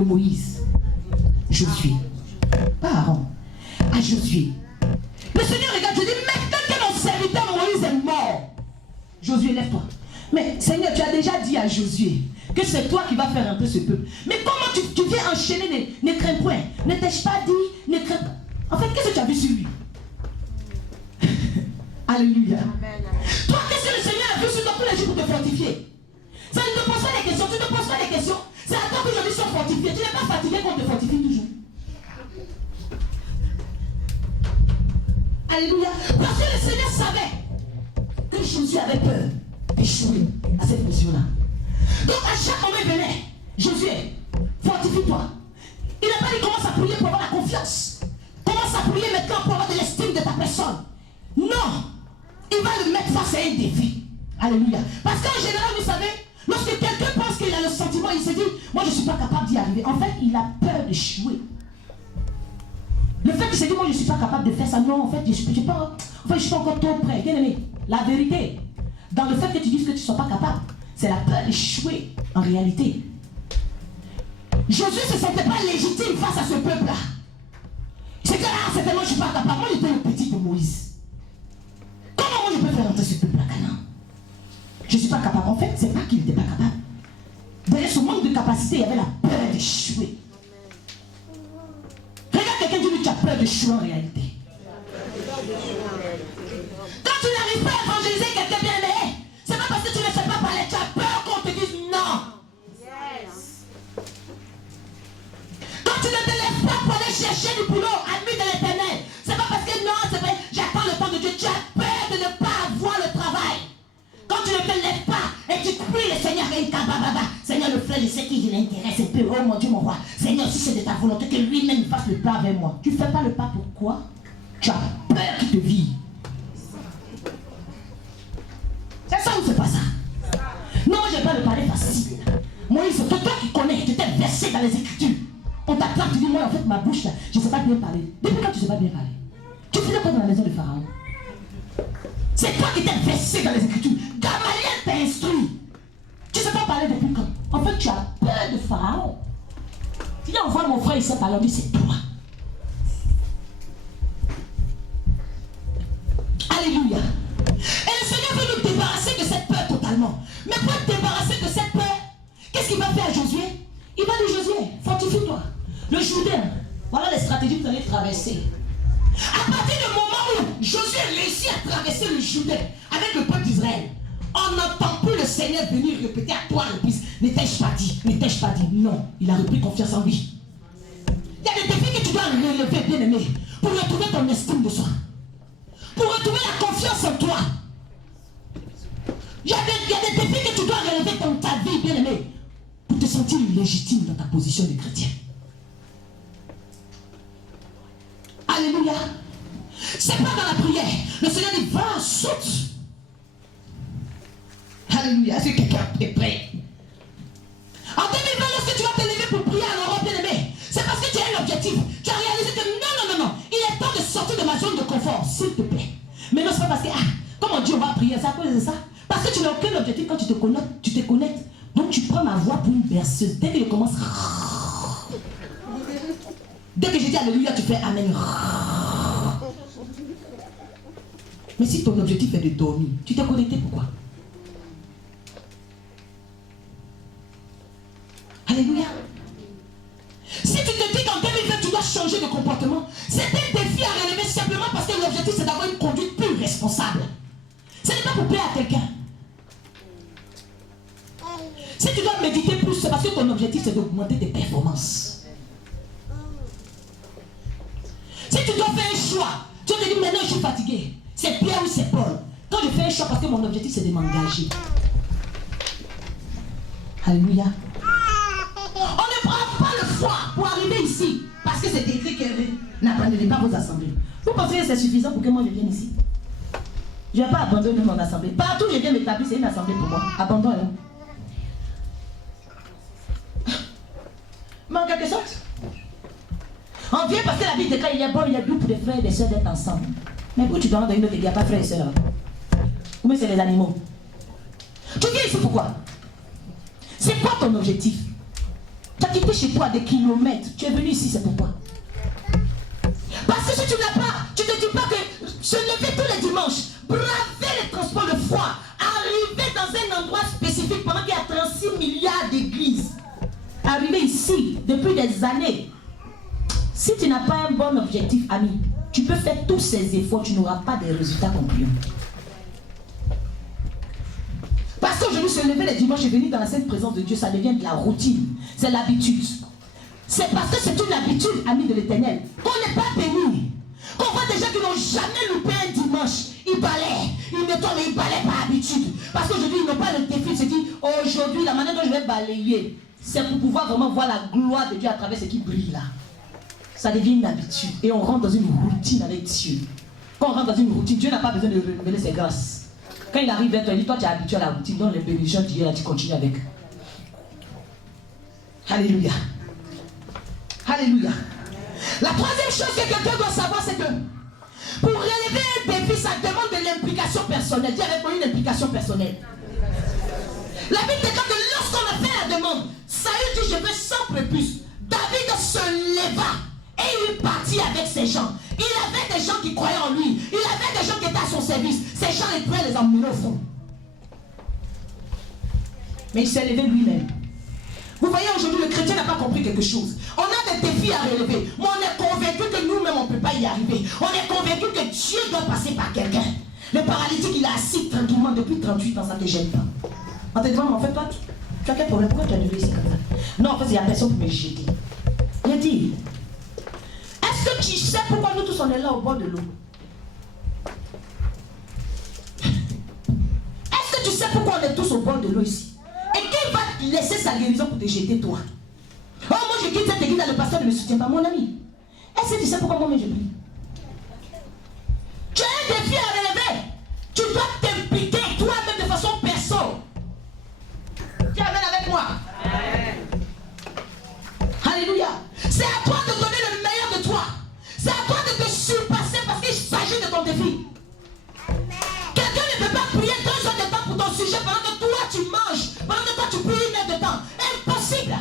Moïse. Josué. Pas Aaron. À Josué. Le Seigneur regarde, je dis, maintenant que mon serviteur Moïse est mort. Josué, lève-toi. Mais Seigneur, tu as déjà dit à Josué que c'est toi qui vas faire un peu ce peuple. Mais comment tu viens enchaîner, ne crains point. Ne t'ai-je pas dit, ne crains pas. En fait, qu'est-ce que tu as vu sur lui? Alléluia. Amen. Toi, qu'est-ce que le Seigneur a vu sur toi tous les jours pour te fortifier? Ça ne te pose pas des questions, tu ne te poses pas des questions. C'est à toi qu'aujourd'hui ils sont fortifiés. Tu n'es pas fatigué qu'on te fortifie toujours. Alléluia. Parce que le Seigneur savait que Jésus avait peur d'échouer à cette mission-là. Donc à chaque moment il venait, Josué, fortifie-toi. Il n'a pas dit commence à prier pour avoir la confiance. Commence à prier maintenant pour avoir de l'estime de ta personne. Non. Il va le mettre face à un défi. Alléluia. Parce qu'en général, vous savez, lorsque quelqu'un pense qu'il a le sentiment, il se dit, moi je ne suis pas capable d'y arriver. En fait, il a peur d'échouer. Le fait qu'il se dit, moi je ne suis pas capable de faire ça, non, en fait, je ne suis pas encore trop prêt. Bien aimé, la vérité, dans le fait que tu dises que tu ne sois pas capable, c'est la peur d'échouer en réalité. Josué ne se sentait pas légitime face à ce peuple-là. C'est que là, certainement, je ne suis pas capable. Moi, j'étais le petit de Moïse. Comment moi, je peux faire entrer ce peuple à Canaan? Je ne suis pas capable. En fait, ce n'est pas qu'il n'était pas capable. Derrière ce manque de capacité, il y avait la peur d'échouer. Regarde quelqu'un dit, tu as peur d'échouer en réalité. Quand tu n'arrives pas à évangéliser quelqu'un bien aimé, c'est pas parce que tu ne sais pas parler, tu as peur qu'on te dise non. Quand tu ne te lèves pas pour aller chercher du boulot, admis de l'éternel, c'est pas parce que non, c'est vrai, j'attends le temps de Dieu, tu as peur de ne pas avoir le travail. Quand tu ne te lèves pas et tu pries le Seigneur, Seigneur, le frère, je sais qu'il l'intéresse un peu, oh mon Dieu, mon roi, Seigneur, si c'est de ta volonté que lui-même fasse le pas avec moi, tu ne fais pas le pas, pourquoi? Tu as peur qu'il te vire. C'est ça ou c'est pas ça? Non, je n'ai pas le parler facile. Moïse, c'est toi qui connais, tu t'es versé dans les Écritures. On t'attrape, tu dis, moi en fait ma bouche là, je ne sais pas bien parler. Depuis quand tu ne sais pas bien parler? Tu faisais quoi dans la maison de Pharaon? C'est toi qui t'es versé dans les Écritures. Gamaliel t'a instruit. Tu ne sais pas parler depuis quand? En fait, tu as peur de Pharaon. Tu dis, on voit mon frère, il sait parler, on dit, c'est toi. Alléluia. Et le Seigneur veut nous débarrasser de cette peur totalement. Mais pour te débarrasser de cette peur, qu'est-ce qu'il va faire à Josué? Il va dire, Josué, fortifie-toi. Le Jourdain, voilà les stratégies que vous allez traverser. À partir du moment où Josué réussit à traverser le Jourdain avec le peuple d'Israël, on n'entend plus le Seigneur venir répéter à toi reprises, ne t'ai-je pas dit, ne t'ai-je pas dit. Non, il a repris confiance en lui. Il y a des défis que tu dois relever, bien aimé, pour retrouver ton estime de soi. Pour retrouver la confiance en toi. Il y a des défis que tu dois relever dans ta vie, bien aimé, pour te sentir légitime dans ta position de chrétien. Alléluia. C'est pas dans la prière. Le Seigneur dit, va, saute. Alléluia. Est-ce que quelqu'un est prêt? En 2020, lorsque tu vas te lever pour prier à l'Europe, bien aimé, c'est parce que tu as un objectif. Tu as réalisé que non. Il est temps de sortir de ma zone de confort, s'il te plaît. Mais non, c'est pas parce que, comme on dit, on va prier, c'est à cause de ça. Parce que tu n'as aucun objectif quand tu te connectes. Donc tu prends ma voix pour une berceuse. Dès que je commence, dès que je dis Alléluia, tu fais Amen. Mais si ton objectif est de dormir, tu t'es connecté pourquoi? Alléluia. Si tu te dis qu'en 2020 tu dois changer de comportement, c'est un défi à relever simplement parce que l'objectif c'est d'avoir une conduite plus responsable. Ce n'est pas pour plaire à quelqu'un. Si tu dois méditer plus, c'est parce que ton objectif c'est d'augmenter tes performances. Si tu dois faire un choix, tu te dis maintenant je suis fatigué. C'est Pierre ou c'est Paul. Quand je fais un choix parce que mon objectif c'est de m'engager. Alléluia. On ne prend pas le choix pour arriver ici parce que c'est écrit que n'abandonnez pas vos assemblées. Vous pensez que c'est suffisant pour que moi je vienne ici? Je ne vais pas abandonner mon assemblée. Partout où je viens m'établir, c'est une assemblée pour moi. Abandonne. Mais en quelque sorte, on vient parce que la vie déclare il est bon, il est doux pour les frères et les soeurs d'être ensemble. Mais où tu dois rendre une autre, il n'y a pas frères et soeurs. Ou bien c'est les animaux. Tu viens ici pourquoi? C'est quoi ton objectif? Tu as quitté chez toi des kilomètres. Tu es venu ici, c'est pourquoi? Parce que si tu n'as pas, tu ne te dis pas que se lever tous les dimanches, braver les transports de froid, arriver dans un endroit spécifique pendant qu'il y a 36 milliards d'églises, arriver ici depuis des années. Si tu n'as pas un bon objectif, ami, tu peux faire tous ces efforts, tu n'auras pas de résultats concluants. Parce qu'aujourd'hui, se lever les dimanches et venir dans la sainte présence de Dieu, ça devient de la routine. C'est l'habitude. C'est parce que c'est une habitude, ami de l'Éternel, qu'on n'est pas béni. Qu'on voit des gens qui n'ont jamais loupé un dimanche. Ils balaient, ils nettoient, mais ils ne balaient par habitude. Parce qu'aujourd'hui, ils n'ont pas le défi de se dire, aujourd'hui, la manière dont je vais balayer, c'est pour pouvoir vraiment voir la gloire de Dieu à travers ce qui brille là. Ça devient une habitude. Et on rentre dans une routine avec Dieu. Quand on rentre dans une routine, Dieu n'a pas besoin de renouveler ses grâces. Quand il arrive vers toi, il dit, toi tu es habitué à la routine, donc les bénédictions de Dieu, là, tu continues avec. Alléluia. Alléluia. La troisième chose que quelqu'un doit savoir, c'est que pour relever un défi, ça demande de l'implication personnelle. Dis avec moi une implication personnelle. La Bible déclare que lorsqu'on a fait la demande, Saül dit, je veux 100 prépuces. David se leva et il partit avec ses gens. Il avait des gens qui croyaient en lui. Il avait des gens qui étaient à son service. Ces gens, il pouvait les emmener au fond. Mais il s'est levé lui-même. Vous voyez, aujourd'hui, le chrétien n'a pas compris quelque chose. On a des défis à relever. Mais on est convaincu que nous-mêmes, on ne peut pas y arriver. On est convaincu que Dieu doit passer par quelqu'un. Le paralytique, il est assis tranquillement depuis 38 ans, ça ne te gêne pas. On te demande, en fait, toi, tu as quel problème? Pourquoi tu as levé ici comme ça? Non, en fait, il y a personne pour me jeter. Il a dit, est-ce que tu sais pourquoi nous tous on est là au bord de l'eau? Est-ce que tu sais pourquoi on est tous au bord de l'eau ici? Et qui va te laisser sa guérison pour te jeter toi? Oh, moi je quitte cette église, le pasteur ne me soutient pas, mon ami. Est-ce que tu sais pourquoi moi-même je prie? Tu as un défi à relever. Tu dois t'impliquer toi-même de façon perso. Tu amènes avec moi. Alléluia. C'est à toi de donner le meilleur de toi. C'est à toi de te surpasser parce qu'il s'agit de ton défi. Quelqu'un ne peut pas prier 2 heures de temps pour ton sujet pendant que toi tu manges, pendant que toi tu pries 1 heure de temps. Impossible.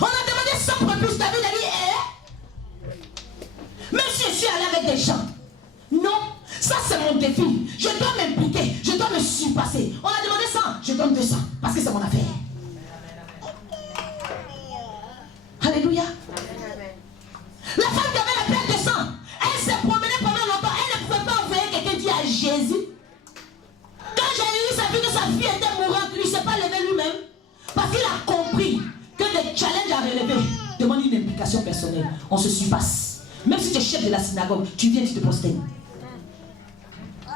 On a demandé 100 prépuces. David a dit, même si je suis allé avec des gens. Non, ça c'est mon défi. Je dois m'impliquer, je dois me surpasser. On a demandé 100, je donne 200 parce que c'est mon affaire. Alléluia. La femme qui avait la perte de sang, elle s'est promenée pendant longtemps. Elle ne pouvait pas envoyer quelqu'un dire à Jésus. Quand Jésus a vu que sa fille était mourante, il ne s'est pas levé lui-même. Parce qu'il a compris que les challenges à relever demandent une implication personnelle. On se surpasse. Même si tu es chef de la synagogue, tu viens, tu te prosternes.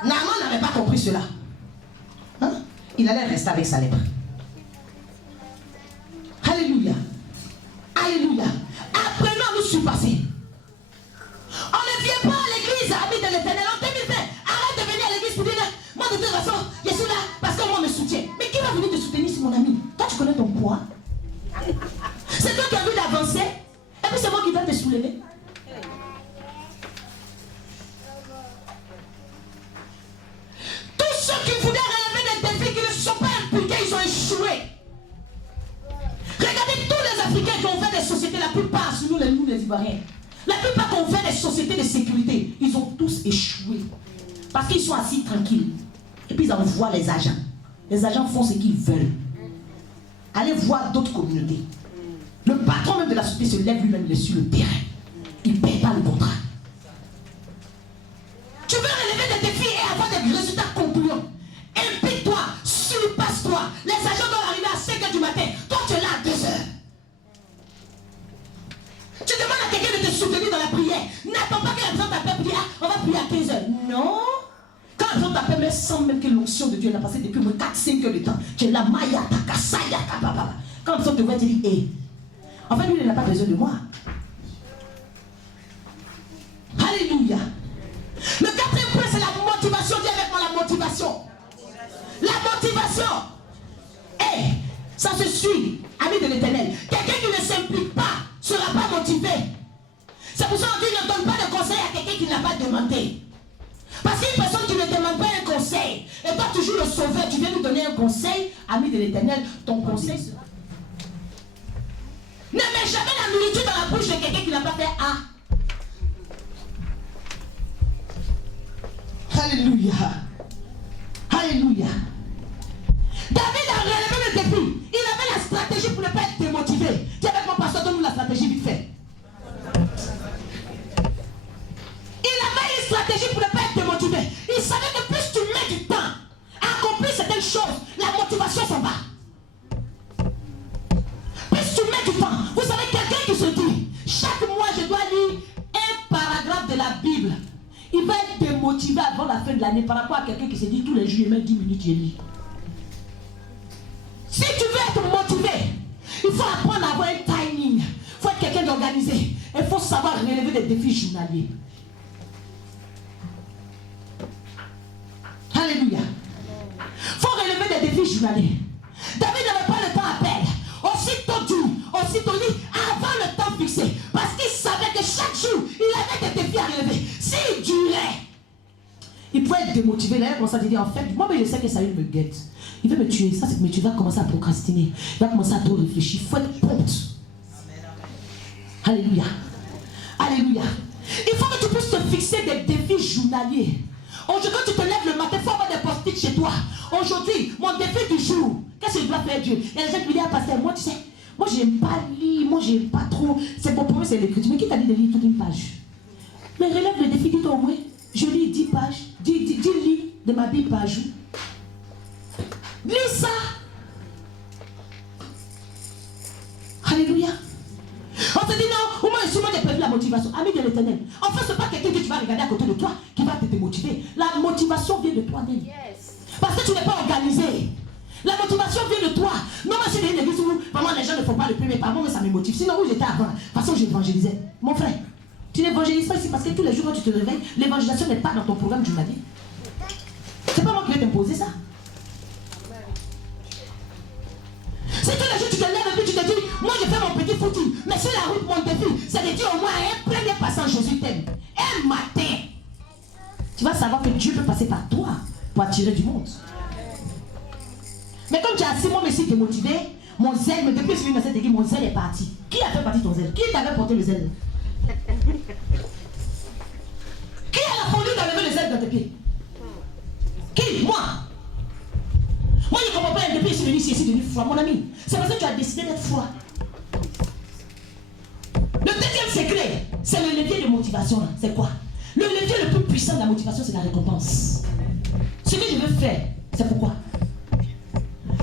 Naaman n'avait pas compris cela. Hein? Il allait rester avec sa lèpre. Alléluia. Alléluia. Apprenons à nous surpasser. On ne vient pas à l'église, ami de l'Éternel, en 2020. Arrête de venir à l'église pour dire, moi de toute façon, je suis là parce que moi me soutient. Mais qui va venir te soutenir, c'est mon ami? Toi, tu connais ton poids. C'est toi qui as envie d'avancer. Et puis c'est moi qui vais te soulever. Tous ceux qui voulaient relever des défis qui ne se sont pas impliqués, ils ont échoué. Regardez tous les Africains qui ont fait des sociétés, la plupart, nous les Ivoiriens, la plupart qui ont fait des sociétés de sécurité, ils ont tous échoué. Parce qu'ils sont assis tranquilles. Et puis ils envoient les agents. Les agents font ce qu'ils veulent. Allez voir d'autres communautés. Le patron même de la société se lève lui-même, il est sur le terrain. Il ne paye pas le contrat. Tu veux relever des défis et avoir des résultats concluants. Implique-toi, surpasse-toi. Les agents doivent arriver à 5 h du matin. Toi, tu es là à 2 h. Tu demandes à quelqu'un de te soutenir dans la prière. N'attends pas que la personne t'appelle pour dire, ah, on va prier à 15 h. Non. Quand la personne t'appelle, mais sans même que l'onction de Dieu n'a passé depuis 4-5 heures de temps. Tu es là, Maya, Takasaya, Kapapa. Quand la personne te voit, tu dis, hé. En fait, lui, il n'a pas besoin de moi. Alléluia. Le 4e point, c'est la motivation. Dis avec moi la motivation. La motivation. Et ça se suit, ami de l'Éternel. Quelqu'un qui ne s'implique pas ne sera pas motivé. C'est pour ça qu'on dit ne donne pas de conseil à quelqu'un qui n'a pas demandé. Parce qu'une personne qui ne demande pas un conseil, et toi toujours le sauveur, tu viens lui donner un conseil, ami de l'Éternel, ton conseil sera. Ne mets jamais la nourriture dans la bouche de quelqu'un qui n'a pas fait A. Alléluia. Alléluia. David a relevé le défi. Il avait la stratégie pour ne pas être démotivé. Dis avec mon pasteur, donne-nous la stratégie vite fait. Il avait une stratégie pour ne pas être démotivé. Il savait que plus tu mets du temps à accomplir certaines choses, la motivation s'en va. Plus tu mets du temps. Vous savez, quelqu'un qui se dit, chaque mois je dois lire un paragraphe de la Bible, il va être démotivé avant la fin de l'année par rapport à quelqu'un qui se dit tous les jours, il met 10 minutes, il lit. Si tu veux être motivé, il faut apprendre à avoir un timing. Il faut être quelqu'un d'organisé. Il faut savoir relever des défis journaliers. Alléluia. Il faut relever des défis journaliers. David n'avait pas le temps à perdre. Aussitôt dit, avant le temps fixé. Parce qu'il savait que chaque jour, il avait des défis à relever. S'il durait, il pouvait être démotivé. Là, il commence à dire, en fait, moi, mais je sais que Saül me guette. Il veut me tuer. Ça, mais tu vas commencer à procrastiner. Il va commencer à trop réfléchir. Il faut être prompt. Alléluia. Alléluia. Il faut que tu puisses te fixer des défis journaliers. Aujourd'hui, quand tu te lèves le matin, il faut avoir des post-it chez toi. Aujourd'hui, mon défi du jour, qu'est-ce que je dois faire, Dieu? Il y a des gens qui me disent, pasteur, moi, tu sais, moi, j'aime pas lire, moi, j'aime pas trop. C'est bon pour moi, c'est l'écriture. Mais qui t'a dit de lire toute une page? Mais relève le défi, dis-toi au moins, je lis 10 pages, 10 livres de ma Bible par jour. Lis ça. Alléluia. On te dit non, au moins je suis moi j'ai perdu la motivation. Ami de l'Éternel. En fait, ce n'est pas quelqu'un que tu vas regarder à côté de toi qui va te démotiver. La motivation vient de toi-même. Yes. Parce que tu n'es pas organisé. La motivation vient de toi. Non, moi, c'est une église où vraiment les gens ne font pas le premier pas. Moi, ça me motive. Sinon, où j'étais avant, de toute façon, j'évangélisais. Mon frère, tu n'évangélises pas ici parce que tous les jours quand tu te réveilles, l'évangélisation n'est pas dans ton programme journalier. C'est pas moi qui vais t'imposer ça. Si tous les jours tu te lèves et puis tu te dis, moi je fais mon petit footing, mais sur la route, mon défi, c'est de dire au moins un premier passant, Jésus t'aime. Un matin, tu vas savoir que Dieu peut passer par toi pour attirer du monde. Mais comme tu as assis, moi, si tu es motivé, mon zèle, mais depuis que je suis venu dans cette église, mon zèle est parti. Qui a fait partie de ton zèle? Qui t'avait porté le zèle? Qui a la folie d'enlever le zèle dans tes pieds? Qui? Moi. Moi, je ne comprends pas depuis que je suis venu ici, devenu froid, mon ami. C'est parce que tu as décidé d'être froid. Le deuxième secret, c'est le levier de motivation. C'est quoi? Le levier le plus puissant de la motivation, c'est la récompense. Ce que je veux faire, c'est pourquoi?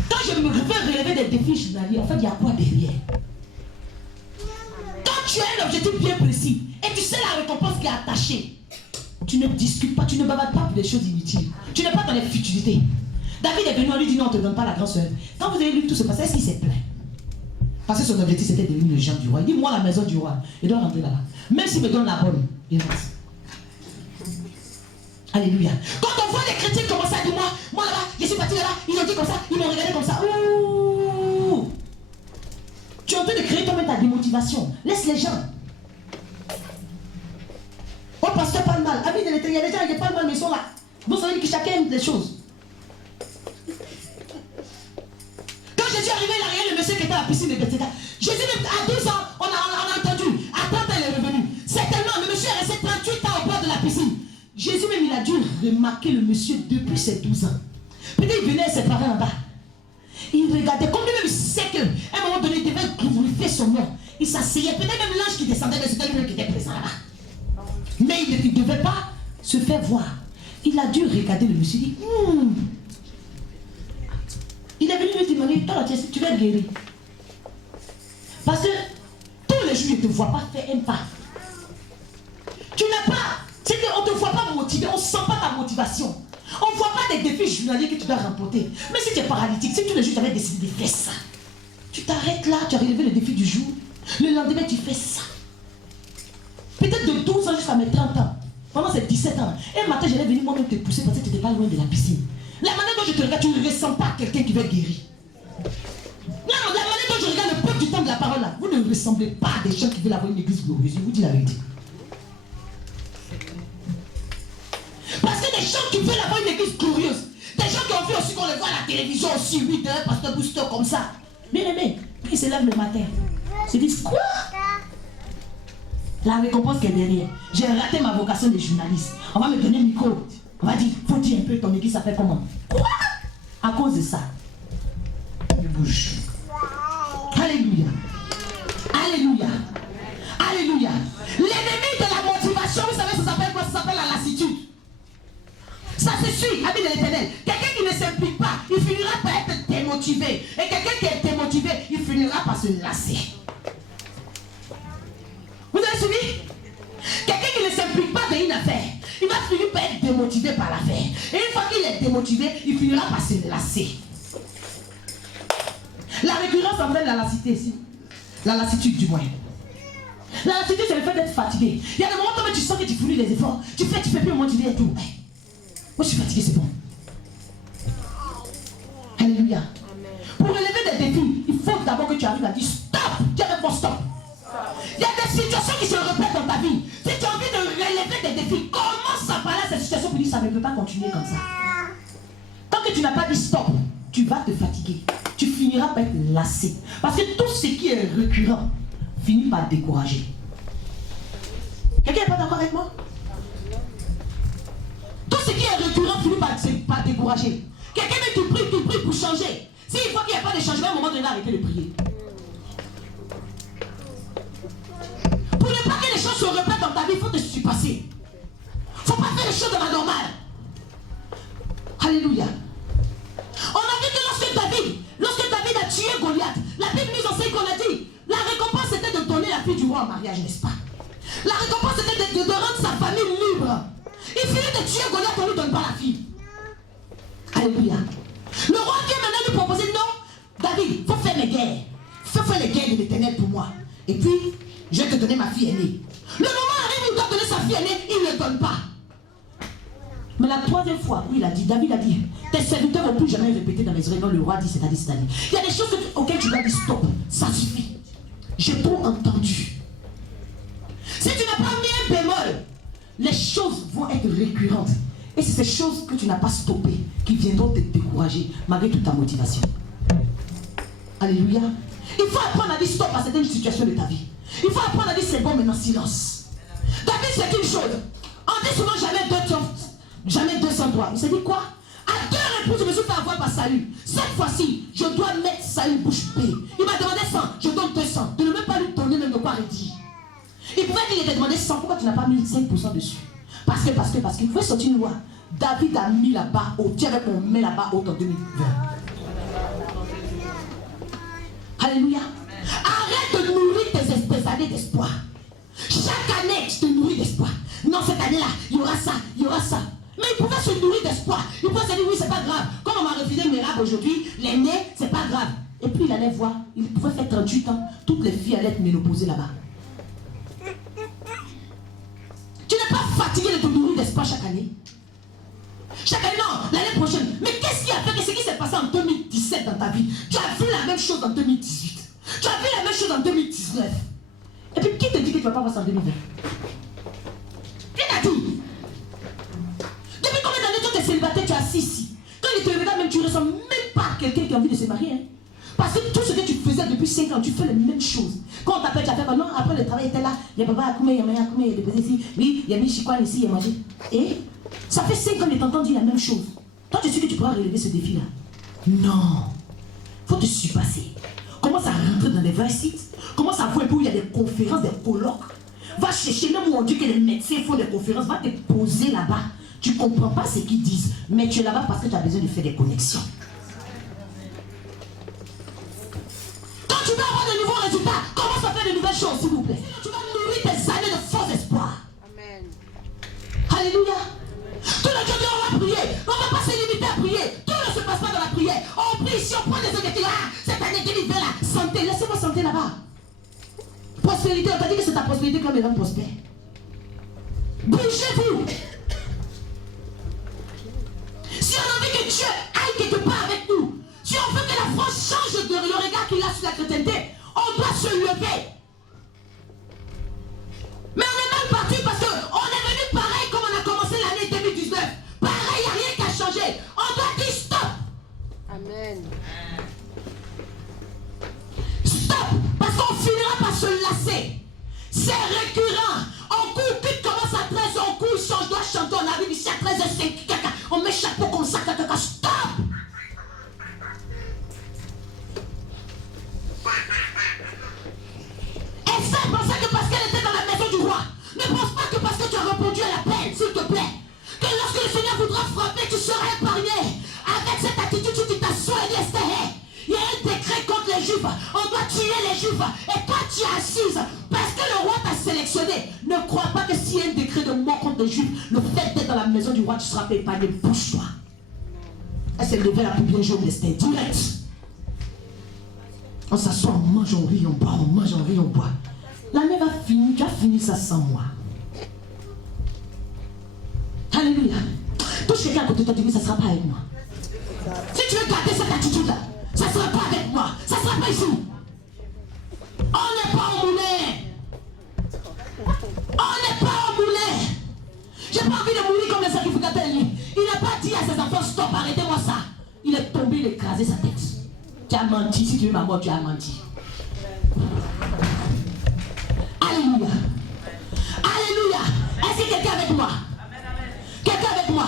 Quand je me veux relever des défis journaliers, en fait, il y a quoi derrière? Quand tu as un objectif bien précis et tu sais la récompense qui est attachée, tu ne discutes pas, tu ne bavardes pas pour des choses inutiles. Tu n'es pas dans les futilités. David est venu, on lui dit non, on ne te donne pas la grande soeur. Quand vous avez lu tout ce passage, est-ce qu'il s'est plaint? Parce que son objectif c'était de devenir le genre du roi. Il dit moi la maison du roi, il doit rentrer là-bas. Même s'il me donne la bonne, il rentre. Alléluia. Quand on voit les chrétiens commencer à dire moi là-bas, je suis parti là-bas, ils ont dit comme ça, ils m'ont regardé comme ça. Ouh! Tu es en train de créer toi-même ta démotivation. Laisse les gens. Oh pasteur pas de mal. Amis de l'Éternel, les gens ils n'ont pas de mal mais ils sont là. Vous savez que chacun aime des choses. Jésus est arrivé, il a regardé le monsieur qui était à la piscine de Bethesda. Jésus, à 12 ans, on a entendu. À 30 ans, il est revenu. Certainement, le monsieur est resté 38 ans au bord de la piscine. Jésus même, il a dû remarquer le monsieur depuis ses 12 ans. Peut-être il venait ses parents en bas. Il regardait, comme lui-même il sait qu'à un moment donné, il devait glorifier son nom. Il s'asseyait, peut-être même l'ange qui descendait, mais c'était lui qui était présent là-bas. Mais il ne devait pas se faire voir. Il a dû regarder le monsieur et dire, il est venu lui demander, toi là, tu vas être guéri. Parce que tous les jours, il ne te voit pas faire un pas. Tu n'as pas, c'est qu'on ne te voit pas motivé, on ne sent pas ta motivation. On ne voit pas des défis journaliers que tu dois remporter. Mais si tu es paralytique, si tous les jours tu avais décidé de faire ça, tu t'arrêtes là, tu as relevé le défi du jour. Le lendemain, tu fais ça. Peut-être de 12 ans jusqu'à mes 30 ans. Pendant ces 17 ans. Et un matin, j'allais venir moi-même te pousser parce que tu n'étais pas loin de la piscine. La manière dont je te regarde, tu ne ressens pas quelqu'un qui va être guéri. Non, la manière dont je regarde le peuple du temps de la parole là, vous ne ressemblez pas à des gens qui veulent avoir une église glorieuse. Je vous dis la vérité. Parce que des gens qui veulent avoir une église glorieuse, des gens qui ont vu aussi qu'on les voit à la télévision aussi, 8 heures, pasteur Booster comme ça. Bien aimé, puis ils se lèvent le matin. Ils se disent quoi? La récompense qui est derrière. J'ai raté ma vocation de journaliste. On va me donner le micro. On va dire, faut dire un peu ton église s'appelle comment? Quoi? À cause de ça. Je bouge. Alléluia. Alléluia. Alléluia. L'ennemi de la motivation, vous savez, ça s'appelle quoi? Ça s'appelle la lassitude. Ça se suit, ami de l'Éternel. Quelqu'un qui ne s'implique pas, il finira par être démotivé. Et quelqu'un qui est démotivé, il finira par se lasser. Vous avez suivi? Quelqu'un qui ne s'implique pas de commencer une affaire, il va finir par être démotivé par l'affaire. Et une fois qu'il est démotivé, il finira par se lasser. La récurrence en fait la lassitude ici. La lassitude du moins. La lassitude, c'est le fait d'être fatigué. Il y a des moments où tu sens que tu fournis les efforts. Tu fais plus, au moins tu dis et tout. Hey, moi je suis fatigué, c'est bon. Alléluia. Pour relever des défis, il faut d'abord que tu arrives à dire stop. Dis avec moi stop. Il y a des situations qui se répètent dans ta vie. Si tu as envie de relever des défis, commence à parler à cette situation pour dire ça ne peut pas continuer comme ça. Tant que tu n'as pas dit stop, tu vas te fatiguer. Tu finiras par être lassé. Parce que tout ce qui est récurrent finit par te décourager. Quelqu'un n'est pas d'accord avec moi? Tout ce qui est récurrent finit par te décourager. Quelqu'un dit tu pries pour changer. S'il voit qu'il n'y a pas de changement, à un moment donné, arrêtez de prier. Pour ne pas que les choses se répètent dans ta vie, il faut te surpasser. Il ne faut pas faire les choses de la normale. Alléluia. On a vu que lorsque David a tué Goliath, la Bible nous enseigne qu'on a dit, la récompense était de donner la fille du roi en mariage, n'est-ce pas? La récompense était de rendre sa famille libre. Il finit de tuer Goliath, on ne lui donne pas la fille. Alléluia. Le roi vient maintenant lui proposer, non, David, il faut faire les guerres. Il faut faire les guerres de l'Éternel pour moi. Et puis, je vais te donner ma fille aînée. Le moment arrive où il doit donner sa fille aînée, il ne le donne pas. Mais la troisième fois où il a dit, David a dit, tes serviteurs ne vont plus jamais répéter dans les réunions, le roi dit, c'est-à-dire. Il y a des choses auxquelles tu dois dire stop, ça suffit. J'ai trop entendu. Si tu n'as pas mis un bémol, les choses vont être récurrentes. Et c'est ces choses que tu n'as pas stoppées qui viendront te décourager malgré toute ta motivation. Alléluia. Il faut apprendre à dire stop à certaines situations de ta vie. Il faut apprendre à dire c'est bon maintenant, silence. David, c'est une chose. On dit souvent jamais 203. Il s'est dit quoi? À 2 reprises, je me suis fait avoir par Saül. Cette fois-ci, je dois mettre Saül bouche bée. Il m'a demandé 100, je donne 200. De ne même pas lui donner même de quoi redire. Il pouvait dire, il t'a demandé 100, pourquoi tu n'as pas mis 5% dessus? Parce qu'il pouvait sortir une loi. David a mis la barre haute. Tiens avec mon main la barre haute en 2020. Alléluia. Arrête de nourrir tes années d'espoir. Chaque année, je te nourris d'espoir. Non, cette année-là, il y aura ça, il y aura ça. Mais il pouvait se nourrir d'espoir. Il pouvait se dire, oui, c'est pas grave. Comme on m'a refusé mes rêves aujourd'hui, les nez, c'est pas grave. Et puis il allait voir, il pouvait faire 38 ans. Toutes les filles allaient être ménopausées là-bas. Tu n'es pas fatigué de te nourrir d'espoir chaque année? Chaque année, non, l'année prochaine. Mais qu'est-ce qui a fait que ce qui s'est passé en 2017 dans ta vie? Tu as vu la même chose en 2018. Tu as vu la même chose en 2019. Et puis qui te dit que tu ne vas pas voir ça en 2020? Qui t'a dit? Depuis combien d'années tu es célibataire, tu es assis ici? Quand il te regarde même, tu ne ressens même pas quelqu'un qui a envie de se marier. Hein? Parce que tout ce que tu faisais depuis 5 ans, tu fais les mêmes choses. Quand on t'appelle, tu as fait, non, après le travail était là, il y a papa, il y a déposé ici, oui, il y a mis chicoine ici, il y a mangé. Et ça fait 5 ans que t'entends dire la même chose. Toi, tu sais que tu pourras relever ce défi-là? Non. Il faut te surpasser. Commence à rentrer dans des vrais sites. Commence à voir où il y a des conférences, des colloques. Va chercher, même où on dit que les médecins font des conférences, va te poser là-bas. Tu ne comprends pas ce qu'ils disent, mais tu es là-bas parce que tu as besoin de faire des connexions. Quand tu veux avoir de nouveaux résultats, commence à faire de nouvelles choses, s'il vous plaît. Tu vas nourrir tes années de faux espoir. Amen. Alléluia. Tout le jour, on va prier. On ne va pas se limiter à prier. Tout ne se passe pas dans la prière. On prie, si on prend des objectifs, cette année 2020 là, santé, laissez-moi santé là-bas. Prospérité, on t'a dit que c'est ta prospérité comme les hommes prospèrent. Bougez-vous. Si on a envie que Dieu aille quelque part avec nous, si on veut que la France change le regard qu'il a sur la chrétienté, on doit se lever. Mais on est mal parti parce qu'on est venu pareil comme on a commencé l'année 2019. Pareil, il n'y a rien qui a changé. On doit dire stop. Amen. Stop, parce qu'on finira par se lasser. C'est récurrent. On court, qui commence à 13, on court, je dois chanter, on arrive ici à 13h05, on met chapeau comme ça, stop. Elle fait penser que parce qu'elle était dans la maison du roi, ne pense pas que parce que tu as répondu à l'appel, s'il te plaît, que lorsque le Seigneur voudra frapper, tu seras épargné. Avec cette attitude, tu t'assois et dis, il y a un décret contre les Juifs, on doit tuer les Juifs. Et toi tu es assise parce que le roi t'a sélectionné. Ne crois pas que s'il y a un décret de mort contre les Juifs, le fait d'être dans la maison du roi, tu seras pas épargné. Bouge-toi. Elle s'est levée là pour bien jouer au destin. Direct. On s'assoit, on mange, on rit, on boit, on mange, on rit, on boit. L'année va finir, tu as fini ça sans moi. Alléluia. Touche quelqu'un à côté de toi, dis ça ne sera pas avec moi. Si tu veux garder cette attitude-là, ça ne sera pas avec moi. Ça ne sera pas ici. On n'est pas au moulin. On n'est pas au moulin. J'ai pas envie de mourir comme le sacrificateur. Il n'a pas dit à ses enfants, stop, arrêtez-moi ça. Il est tombé, il a écrasé sa tête. Tu as menti. Si tu veux ma mort, tu as menti. Alléluia. Alléluia. Est-ce que quelqu'un avec moi? Quelqu'un avec moi?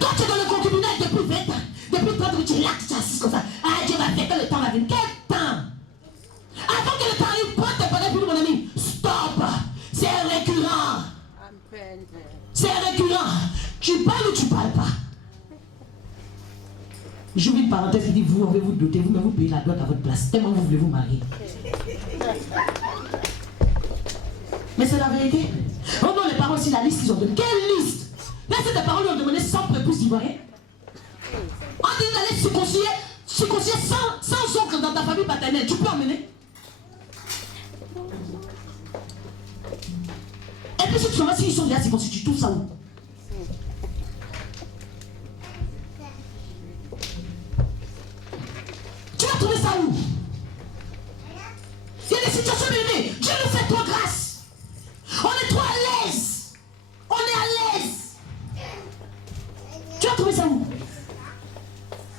Toi, tu es dans le concubinage depuis 20 ans. Depuis 30 ans, tu es là, tu es assis comme ça. Ah, Dieu va faire que le temps va venir. Quel temps? Avant que le temps arrive, prends tes paroles pour mon ami. Stop. C'est récurrent. C'est récurrent. Tu parles ou tu parles pas? J'ouvre une parenthèse qui dit vous, on veut vous doter, vous-même vous payez la dot à votre place. Tellement vous voulez vous marier. Mais c'est la vérité. Oh non, les parents, c'est la liste qu'ils ont donnée. Quelle liste? Là, c'est des parents qui ont demandé 100 prépuces d'ivoiriens. On dit d'aller circoncilier 100 oncles dans ta famille paternelle. Tu peux emmener? Et puis si tu vois s'ils sont déjà circoncis, tu trouves ça où? Tu vas trouver ça où? Il y a des situations bénies. Dieu nous fait trop grâce. On est trop à l'aise. On est à l'aise. Tu vas trouver ça où?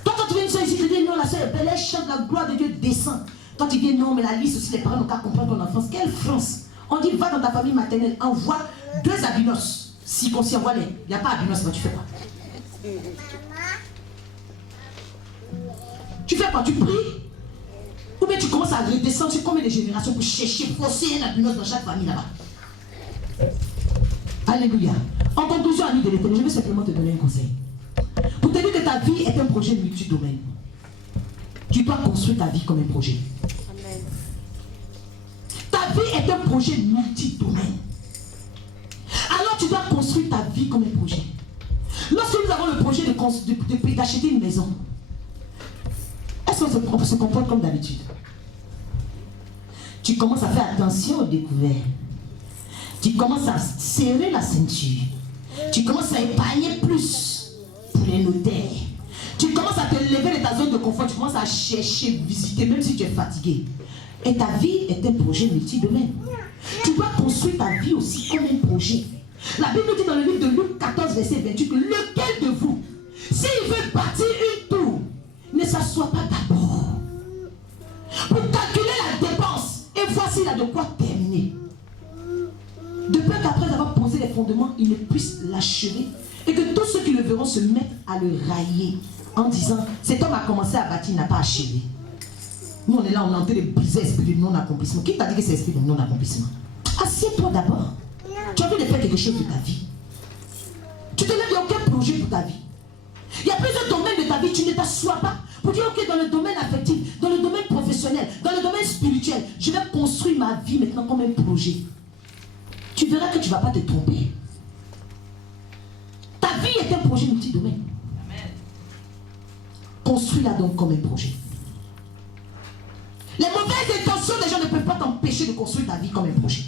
Toi, quand tu viens de ça ici, tu dis non, la soeur est belle, elle chante, la gloire de Dieu descend. Toi, tu dis non, mais la liste aussi, les parents n'ont qu'à comprendre ton enfance. Quelle France? On dit va dans ta famille maternelle, envoie 2 albinos. Si on s'y envoie les. Il n'y a pas albinos, tu fais quoi? Tu fais quoi? Tu pries? Ou bien tu commences à redescendre sur combien de générations pour chercher, forcer un albinos dans chaque famille là-bas? Alléluia. En conclusion, ami de l'Éternel, je vais simplement te donner un conseil. Pour te dire que ta vie est un projet multidomaine. Tu dois construire ta vie comme un projet. Amen. Ta vie est un projet multidomaine. Alors tu dois construire ta vie comme un projet. Lorsque nous avons le projet d'acheter une maison, est-ce qu'on se comporte comme d'habitude? Tu commences à faire attention aux découvertes. Tu commences à serrer la ceinture. Tu commences à épargner plus pour les notaires. Tu commences à te lever de ta zone de confort. Tu commences à chercher, visiter, même si tu es fatigué. Et ta vie est un projet multidomaine. Tu dois construire ta vie aussi comme un projet. La Bible dit dans le livre de Luc 14, verset 28 que lequel de vous, s'il veut bâtir une tour, ne s'assoit pas d'abord pour calculer la dépense et voir s'il a de quoi terminer. De peur qu'après avoir posé les fondements, il ne puisse l'achever et que tous ceux qui le verront se mettent à le railler en disant cet homme a commencé à bâtir, il n'a pas achevé. Nous on est là, on est en train de briser l'esprit du non-accomplissement. Qui t'a dit que c'est l'esprit du non-accomplissement? Assieds-toi d'abord. Tu as envie de faire quelque chose de ta vie. Tu te lèves, il n'y a aucun projet pour ta vie. Il y a plusieurs domaines de ta vie, tu ne t'assois pas pour dire ok, dans le domaine affectif, dans le domaine professionnel, dans le domaine spirituel, je vais construire ma vie maintenant comme un projet. Tu verras que tu ne vas pas te tromper. Ta vie est un projet multidomaine. Construis-la donc comme un projet. Les mauvaises intentions des gens ne peuvent pas t'empêcher de construire ta vie comme un projet.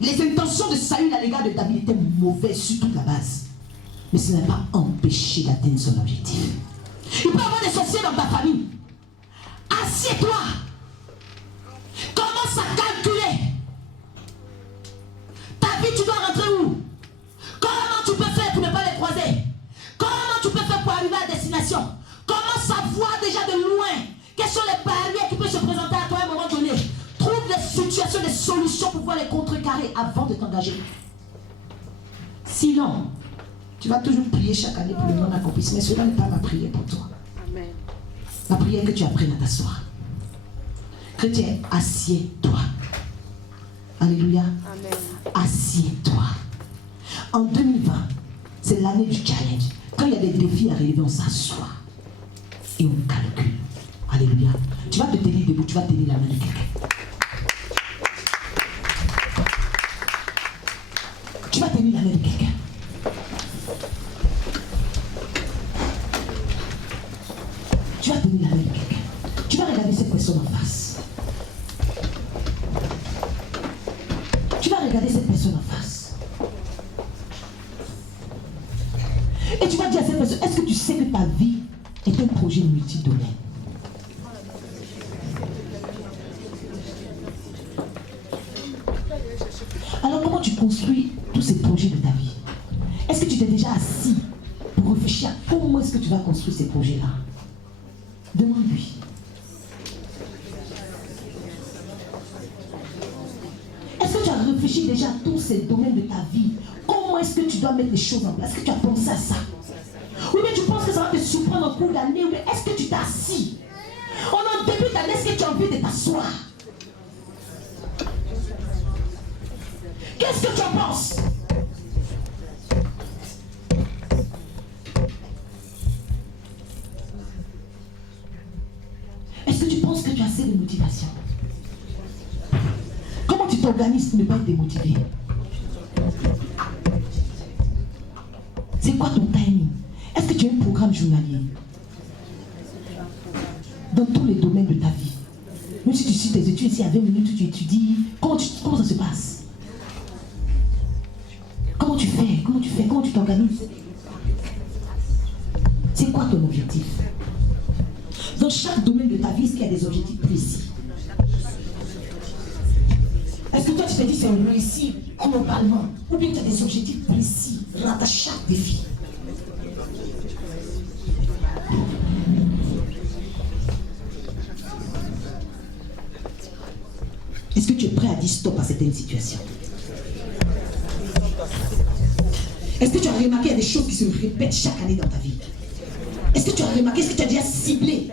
Les intentions de Saül à l'égard de David étaient mauvaises sur toute la base. Mais ce n'est pas empêché d'atteindre son objectif. Il peut y avoir des sorciers dans ta famille. Assieds-toi. Commence à calculer. Ta vie, tu dois rentrer où? Comment tu peux faire pour ne pas les croiser? Comment tu peux faire pour arriver à destination? Comment savoir déjà de loin quelles sont les barrières qui peuvent se présenter à toi à un moment donné? Trouve des situations, des solutions pour pouvoir les contrecarrer avant de t'engager. Sinon, tu vas toujours prier chaque année pour le non-accomplissement. Mais cela n'est pas ma prière pour toi. Amen. Ma prière est que tu apprennes à t'asseoir. Chrétien, assieds-toi. Alléluia. Amen. Assieds-toi. En 2020, c'est l'année du challenge. Quand il y a des défis à relever, on s'assoit et on calcule. Alléluia. Alléluia. Tu vas te tenir debout, tu vas tenir la main de quelqu'un. Tu vas tenir la main de quelqu'un. Tu vas tenir la main de quelqu'un. Tu vas regarder cette personne en face. Tu vas regarder cette personne en face. Et tu vas dire à cette personne, est-ce que tu sais que ta vie est un projet multidomaine? Alors comment tu construis tous ces projets de ta vie? Est-ce que tu t'es déjà assis pour réfléchir à comment est-ce que tu vas construire ces projets-là? Demande-lui. Est-ce que tu as réfléchi déjà à tous ces domaines de ta vie? Comment est-ce que tu dois mettre les choses en place? Est-ce que tu as pensé à ça? Ou bien tu penses que ça va te surprendre en cours d'année? Ou bien est-ce que tu t'es assis? On est en début d'année, est-ce que tu as envie de t'asseoir? Qu'est-ce que tu en penses? Est-ce que tu penses que tu as assez de motivation? Comment tu t'organises pour ne pas être démotivé? C'est quoi ton timing? Est-ce que tu as un programme journalier? Dans tous les domaines de ta vie. Même si tu suis tes études ici à 20 minutes, tu étudies, comment ça se passe? Comment tu fais? Comment tu t'organises? C'est quoi ton objectif? Dans chaque domaine de ta vie, est-ce qu'il y a des objectifs précis? Est-ce que toi tu te dis c'est réussi globalement? Ou bien tu as des objectifs précis rattachés à chaque défi? Est-ce que tu es prêt à dire stop à certaines situations? Est-ce que tu as remarqué qu'il y a des choses qui se répètent chaque année dans ta vie? Est-ce que tu as remarqué, est-ce que tu as déjà ciblé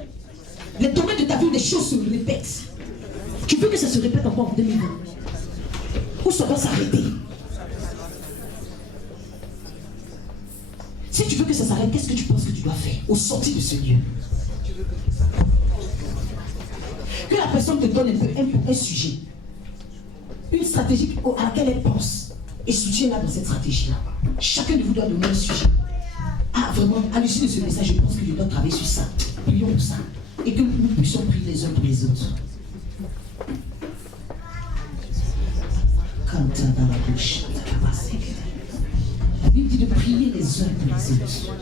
les domaines de ta vie où les choses se répètent? Tu veux que ça se répète encore en 2020? Ou ça va s'arrêter? Si tu veux que ça s'arrête, qu'est-ce que tu penses que tu dois faire au sortir de ce lieu? Que la personne te donne un sujet, une stratégie à laquelle elle pense, et soutiens-la dans cette stratégie-là. Chacun de vous doit donner un sujet. Ah, vraiment, à l'issue de ce message, je pense que je dois travailler sur ça. Prions pour ça. Et que nous puissions prier les uns pour les autres. Quand tu as dans la bouche, la Bible dit de prier les uns pour les autres.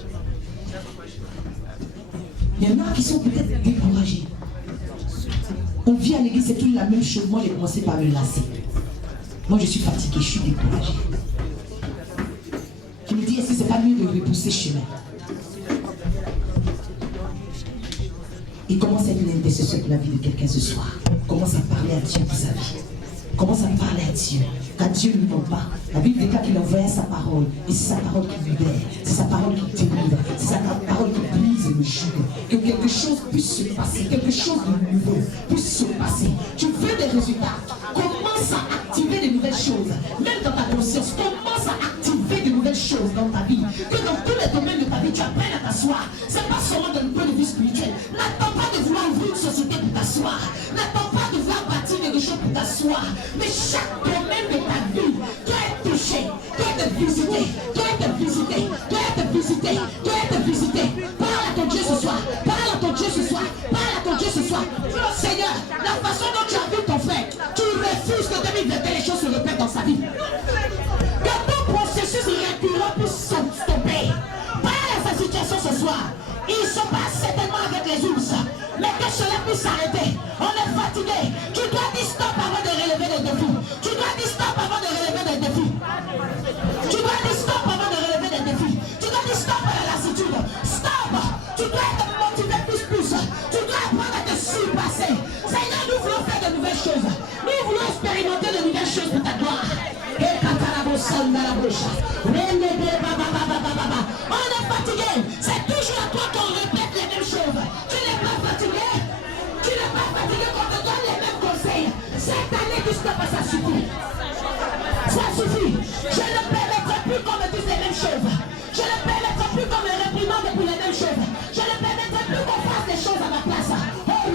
Il y en a qui sont peut-être découragés. On vient à l'église, c'est toujours la même chose. Moi, j'ai commencé par me lasser. Moi, je suis fatigué, je suis découragé. Je me dis, est-ce que c'est pas mieux de repousser chemin? Et commence à être l'intercesseur pour la vie de quelqu'un ce soir. Commence à parler à Dieu pour sa vie. Commence à parler à Dieu. Car Dieu ne ment pas. La Bible déclare qu'il envoie sa parole. Et c'est sa parole qui libère. C'est sa parole qui délivre. C'est sa parole qui brise le joug. Que quelque chose puisse se passer. Quelque chose de nouveau puisse se passer. Tu veux des résultats. Commence à activer de nouvelles choses. Même dans ta conscience. Commence à activer de nouvelles choses dans ta vie. Que dans tous les domaines de ta vie, tu apprennes à t'asseoir. C'est pas seulement d'un point de vue spirituel. N'attends pas de vouloir ouvrir une société pour t'asseoir. N'attends pas de vouloir bâtir quelque chose pour t'asseoir. Mais chaque domaine de ta vie doit être touché, doit être visité, doit être visité, doit être visité, doit être visité. Parle à ton Dieu ce soir. Parle à ton Dieu ce soir. Parle à ton Dieu ce soir. Seigneur, la façon dont tu as vu ton frère, tu refuses que 2021 les choses se répètent dans sa vie. Que ton processus récurrent puisse stopper. Parle à sa situation ce soir. Ils se battent certainement avec les ours. Mais que cela puisse s'arrêter. On est fatigué. Tu dois dire stop avant de relever les défis. Tu dois dire stop avant de relever les défis. Tu dois dire stop avant de relever les défis. Tu dois dire stop à la lassitude. Stop. Tu dois être motivé plus. Tu dois apprendre à te surpasser. Seigneur, nous voulons faire de nouvelles choses. Nous voulons expérimenter de nouvelles choses pour ta gloire. On est fatigué. C'est toujours à toi qu'on répète les mêmes choses. Tu n'es pas fatigué. Tu n'es pas fatigué qu'on te donne les mêmes conseils. Cette année, tu stoppes, ça suffit. Ça suffit. Je ne permettrai plus qu'on me dise les mêmes choses. Je ne permettrai plus qu'on me réprimande pour les mêmes choses. Je ne permettrai plus qu'on fasse les choses à ma place. Oh,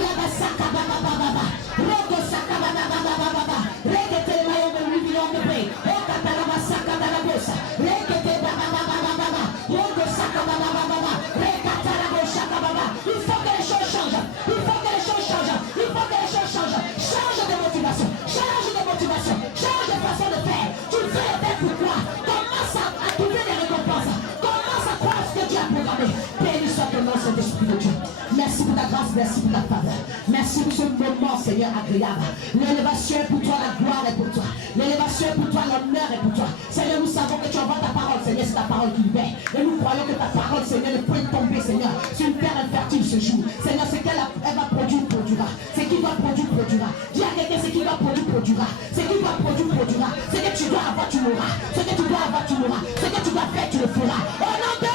merci pour ta faveur. Merci pour ce moment, Seigneur, agréable. L'élévation est pour toi, la gloire est pour toi. L'élévation est pour toi, l'honneur est pour toi. Seigneur, nous savons que tu envoies ta parole, Seigneur, c'est ta parole qui libère. Et nous croyons que ta parole, Seigneur, ne peut tomber, Seigneur, sur une terre infertile ce jour. Seigneur, ce qu'elle va produire, produira. Ce qui doit produire, produira. Dis à quelqu'un, ce qui doit produire, produira. Ce qui doit produire, produira. Ce que tu dois avoir, tu l'auras. Ce que tu dois avoir, tu l'auras. Ce que tu dois faire, tu le feras. Au nom de...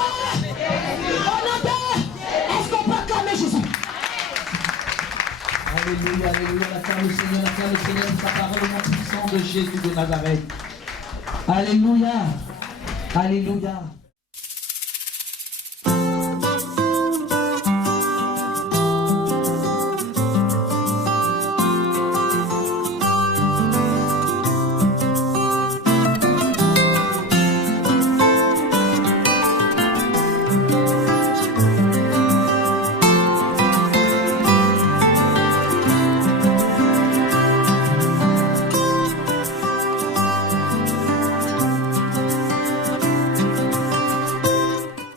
Est-ce qu'on peut acclamer Jésus? Alléluia, alléluia, l'acclame le Seigneur, sa parole au nom puissant de Jésus de Nazareth. Alléluia, alléluia.